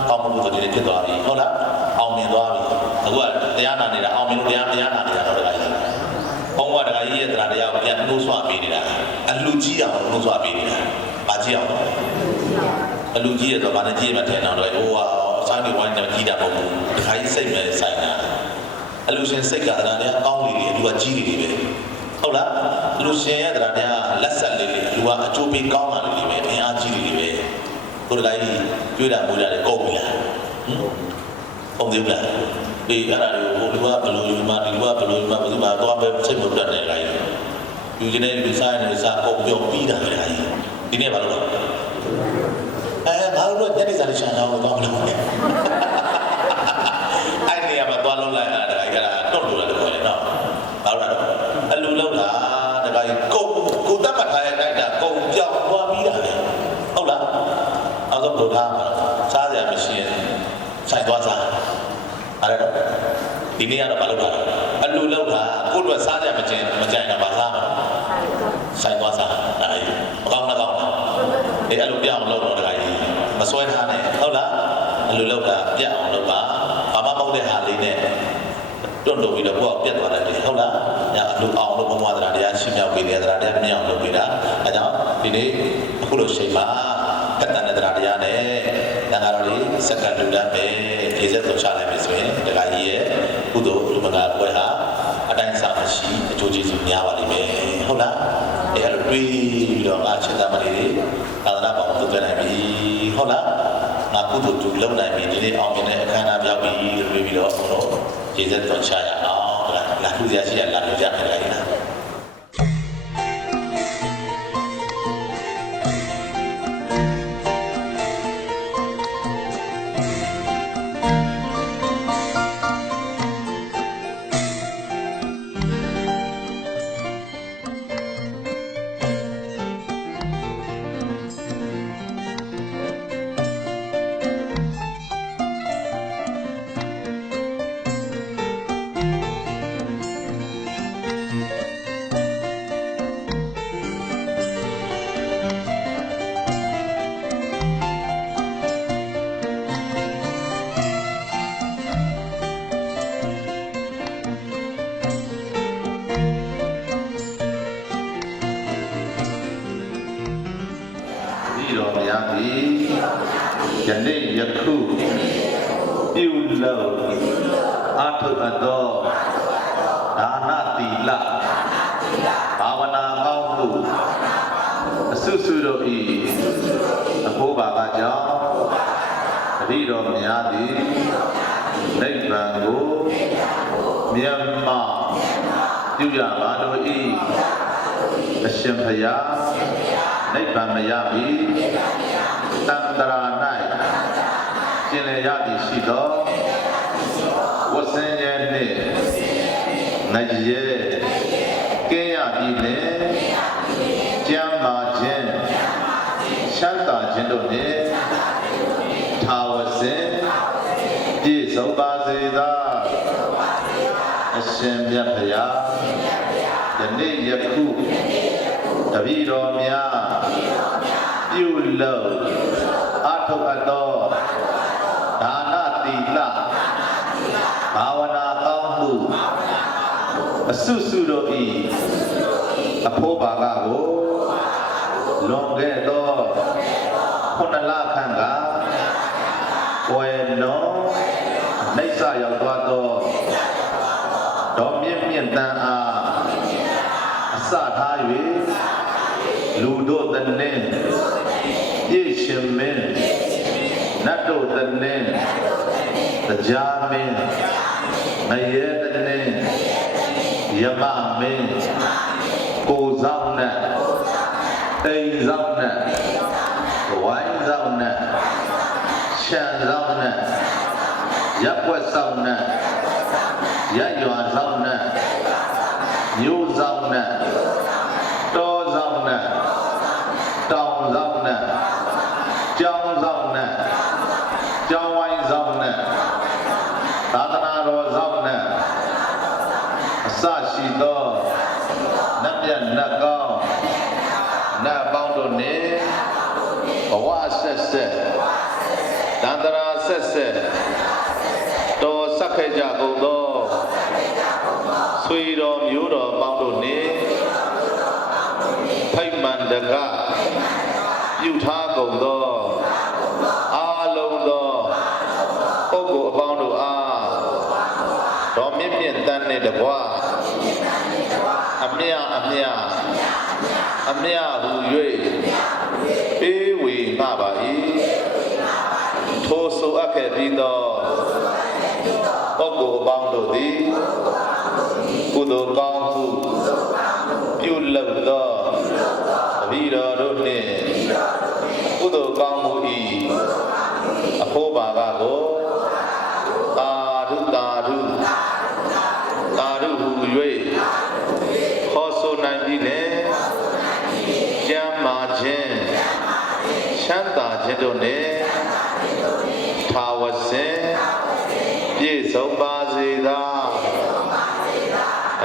ကောင်းမှုတို့တွေဖြစ်သွားပြီဟုတ်လားအောင်မြင်သွားပြီအခုကတရားနာနေတာအောင်မြင်လို့တရားနာနေတာတော့တခါကြီးဘုံကတခါကြီးရဲ့တရားတရားကိုပြန်နှိုးဆွပေးနေတာအလှကြီးအောင်နှိုးဆွပေးနေတာမကြည့်အောင်အလူကြီးရတော့ဗာနဲ့ကြည့်မှထင်တော့ဟိုဟာစားနေဝိုင်းနဲ့ကြီးတာမဟုတ်ဘူးတခါကြီးစိတ်မဲ့ဆိုင်တာအလူရှင်စိတ်ကတရားနဲ့အကောင်းလေးတွေအလူကကြီးတွေပဲဟုတ်လားအလူရှင်ရဲ့တရားနဲ့လက်ဆက်လေးတွေအလူကအကျိုးပေးကောင်းတာလေးတွေပဲအင်အားကြီးတွေပဲကိုယ်တခါကြီးကျွေးတာမွေးတာတွေကုန်ပြီလားကုန်သေးဘူးလားဒီအဲ့ဒါတွေကိုဟိုလူကဘယ်လိုယူမှဒီလူကဘယ်လိုယူမှဘယ်သူမှသွားပဲစိတ်မပြတ်နေကြတယ်ယူကျင်တဲ့လူစားနေစားကုန်ပြောပြီးတာလေဒီနေ့ဘာလို့လဲငါတို့ညနေစာလေးရှာတော့တော့မလုပ်နဲ့အဲ့နေရာမှာသွားလုံးလိုက်တာတခါကြီးကတော့လို့ရတယ်ပြောလေနော်ဘာလို့လဲအလူလုံးလားတခါကြီးကိုတတ်မှတ်ထားတဲ့တိုက်တာကုန်ပြောင်းသွားပြီးတာလေဟုတ်လားအောက်ဆုံးလို့ထားမှာစားကြမရှိရင်ဆိုင်သွားစားအဲ့ဒါဒီနေ့ကတော့ဘာလုပ်တာအလူလုံးလားကိုတို့စားကြမကြင်တော့ဘာစားမှာဆိုင်သွားစားအဲ့အကောင်းလားကောင်းအဲ့လိုပြောင်းလို့တော့တခါကြီးမစွဲထားနဲ့ဟုတ်လားအလိုလောက်တာပြတ်အောင်လုပ်ပါဘာမှမဟုတ်တဲ့ဟာလေးနဲ့တွန့်ပြီးတော့ကိုယ်ကပြတ်သွားတယ်ဟုတ်လားညအလိုအောင်လို့ဘုံဝါဒနာတရားရှင်းပြပေးတယ်တရားတရားမြင်အောင်လုပ်ပေးတာအဲကြောင့်ဒီနေ့အခုလိုချိန်မှာကတ္တန်တရားတရားနဲ့ငါတော်လေးစက္ကန့်လူတန်းပဲဒီစက်ဆုံးချလိုက်ပြီဆိုရင်တခါကြီးရဲ့ကုသိုလ်လူမနာပွဲဟာအတိုင်းစားမရှိအကျိုးကျေးဇူးများပါလိမ့်မယ်ဟုတ်လားအဲ့လိုတွေးပြီးတော့ငါချင်းသားမလေးတွေသာသနာ့ဘောင်ပြုတ်နိုင်ပြီဟုတ်လားငါကုသိုလ်တူလုပ်နိုင်ပြီဒီနေ့အောင်မြင်တဲ့အခမ်းအနားပြောက်ပြီလို့ပြီးတော့ဘုံတို့ရေစက်တော်ချရအောင်ဟုတ်လားလာလူရရှိရလာလူကြမယ်လားယနေ့ယခုပြုလို့အာထုအပ်သောဒါနသီလဘာဝနာကောင်းမှုအဆုစုတို့၏အဖို့ပါကကြောင့်တတိတော်များသည်နိဗ္ဗာန်ကိုမြတ်မပြုရပါတို့၏အရှင်ဘုရားနိဗ္ဗာန်မရမီတန်တရာ၌ကျင်လည်ရသည်ရှိသောဝဆင်းရဲနှင့်ငရဲကင်းရပြီနှင့်ကျမ်းမာခြင်းချမ်းသာခြင်းတို့နှင့်ထာဝစဉ်ပြည့်စုံပါစေသာအရှင်မြတ်ဘုရားယနေ့ယခုတပည့်တော်များပြုလို့အထောက်အသောဒါနသီလဘာဝနာကောင်းမှုအဆုစုတို့၏အဖို့ပါကကိုလွန်ခဲ့သော9လခန့်ကဝယ်တော်နှိစ္စရောက်သွားသောတော်မြင့်မြင့်တန်အားအစထား၍လူတို့တည်းနှင့်ပြည့်ရှင်မင်းနတ်တို့တည်းနှင့်တရားမင်းမရေတည်းနှင့်ယမမင်းကိုဆောင်နဲ့တိမ်ဆောင်နဲ့ဝိုင်းဆောင်နဲ့ရှမ်းဆောင်နဲ့ရပ်ွက်ဆောင်နဲ့ရပ်ရွာဆောင်နဲ့မျိုးဆောင်နဲ့တောဆောင်နဲ့တောင်ဆောင်နဲ့ကျောင်းဆောင်နဲ့ကျောင်းဝိုင်း ဆောင်နဲ့သာသနာတော်ဆောင်နဲ့အစရှိသောနတ်မြတ်နတ်ကောင်းနတ်ပေါင်းတို့နှင့်ဘဝဆက်ဆက်တန်တရာဆက်ဆက်တော်ဆက်ခဲ့ကြကုန်သောဆွေတော်မျိုးတော်ပေါင်းတို့နှင့်ဖိတ်မှန်တကပြုထားကုန်သောအားလုံးသောပုဂ္ဂိုလ်အပေါင်းတို့အားတော်မြင့်မြတ်တန်နှင့်တကွာအမြအမြဟူ၍ပေးဝေငှပါ၏ထိုဆိုအပ်ခဲ့ပြီးသောပုဂ္ဂိုလ်အပေါင်းတို့သည်ကုသိုလ်ကောင်းမှုပြုလုပ်သောတပည့်တော်တို့နှင့်ကုသိုလ်ကောင်းမှု၏အဖို့ပါကကိုသာဓုသာဓုသာဓုဟူ၍ခေါ်ဆိုနိုင်ပြီလေကျမ်းမာခြင်းချမ်းသာခြင်းတို့နှင့်ထာဝစဉ်ပြည့်စုံပါစေသာ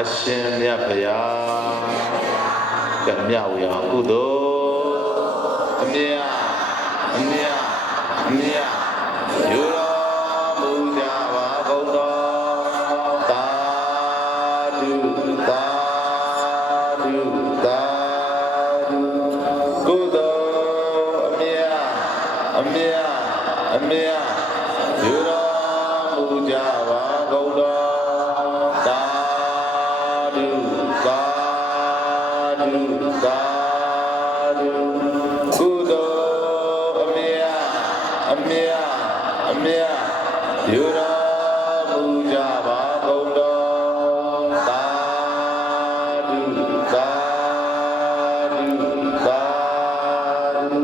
အရှင်မြတ်ဗျာကမြဝေယကုသိုလ်အမြယူတော်မူကြပါကုန်တော်သာဓုသာဓုသာဓုကုသိုလ်အမြယူတော်မူကြပါကုန်တော်သာဓုသာဓုသာဓုကုသိုလ်အမြယူတော်မူကြပါကုန်တော်သာဓုသာဓုသာဓု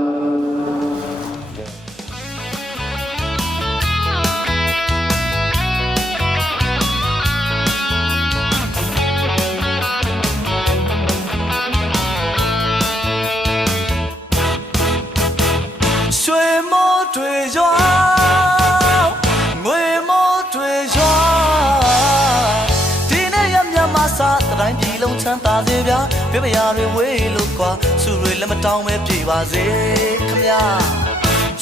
ရွှေမိုးတွေရွာငွေမိုးတွေရွာဒီနေ့ရမြတ်မစားတိုင်းပြည်လုံးချမ်းသာစေဗျာပြပရာတွေဝေးလို့ကွာစုတွေလည်းမတောင်းပဲပြေပါစေခမညာ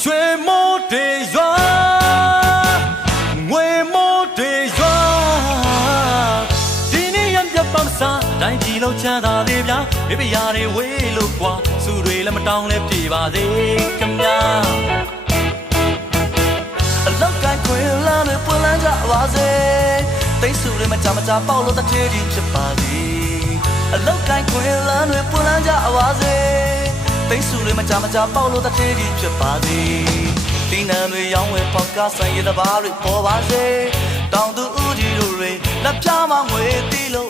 ရွှေမိုးတွေရွာငွေမိုးတွေရွာဒီနေ့ရမြတ်မစားတိုင်းပြည်လုံးချမ်းသာစေဗျာပြပရာတွေဝေးလို့ကွာစုတွေလည်းမတောင်းလဲပြေပါစေခမညာအလောက်ကိုင်းခွေလာနဲ့ပွင့်လန်းကြပါစေတိတ်ဆူတွေမကြမကြပေါက်လို့တထေးကြီးဖြစ်ပါစေအလောက်ကိုင်းခွေလာနဲ့ပွင့်လန်းကြပါစေတိတ်ဆူတွေမကြမကြပေါက်လို့တထေးကြီးဖြစ်ပါစေဒီနံတွေရောင်းဝယ်ပေါက်ကဆိုင်ရတဲ့ဘာတွေပေါ်ပါစေတောင်သူဦးကြီးတို့တွေလက်ပြမငွေတီးလို့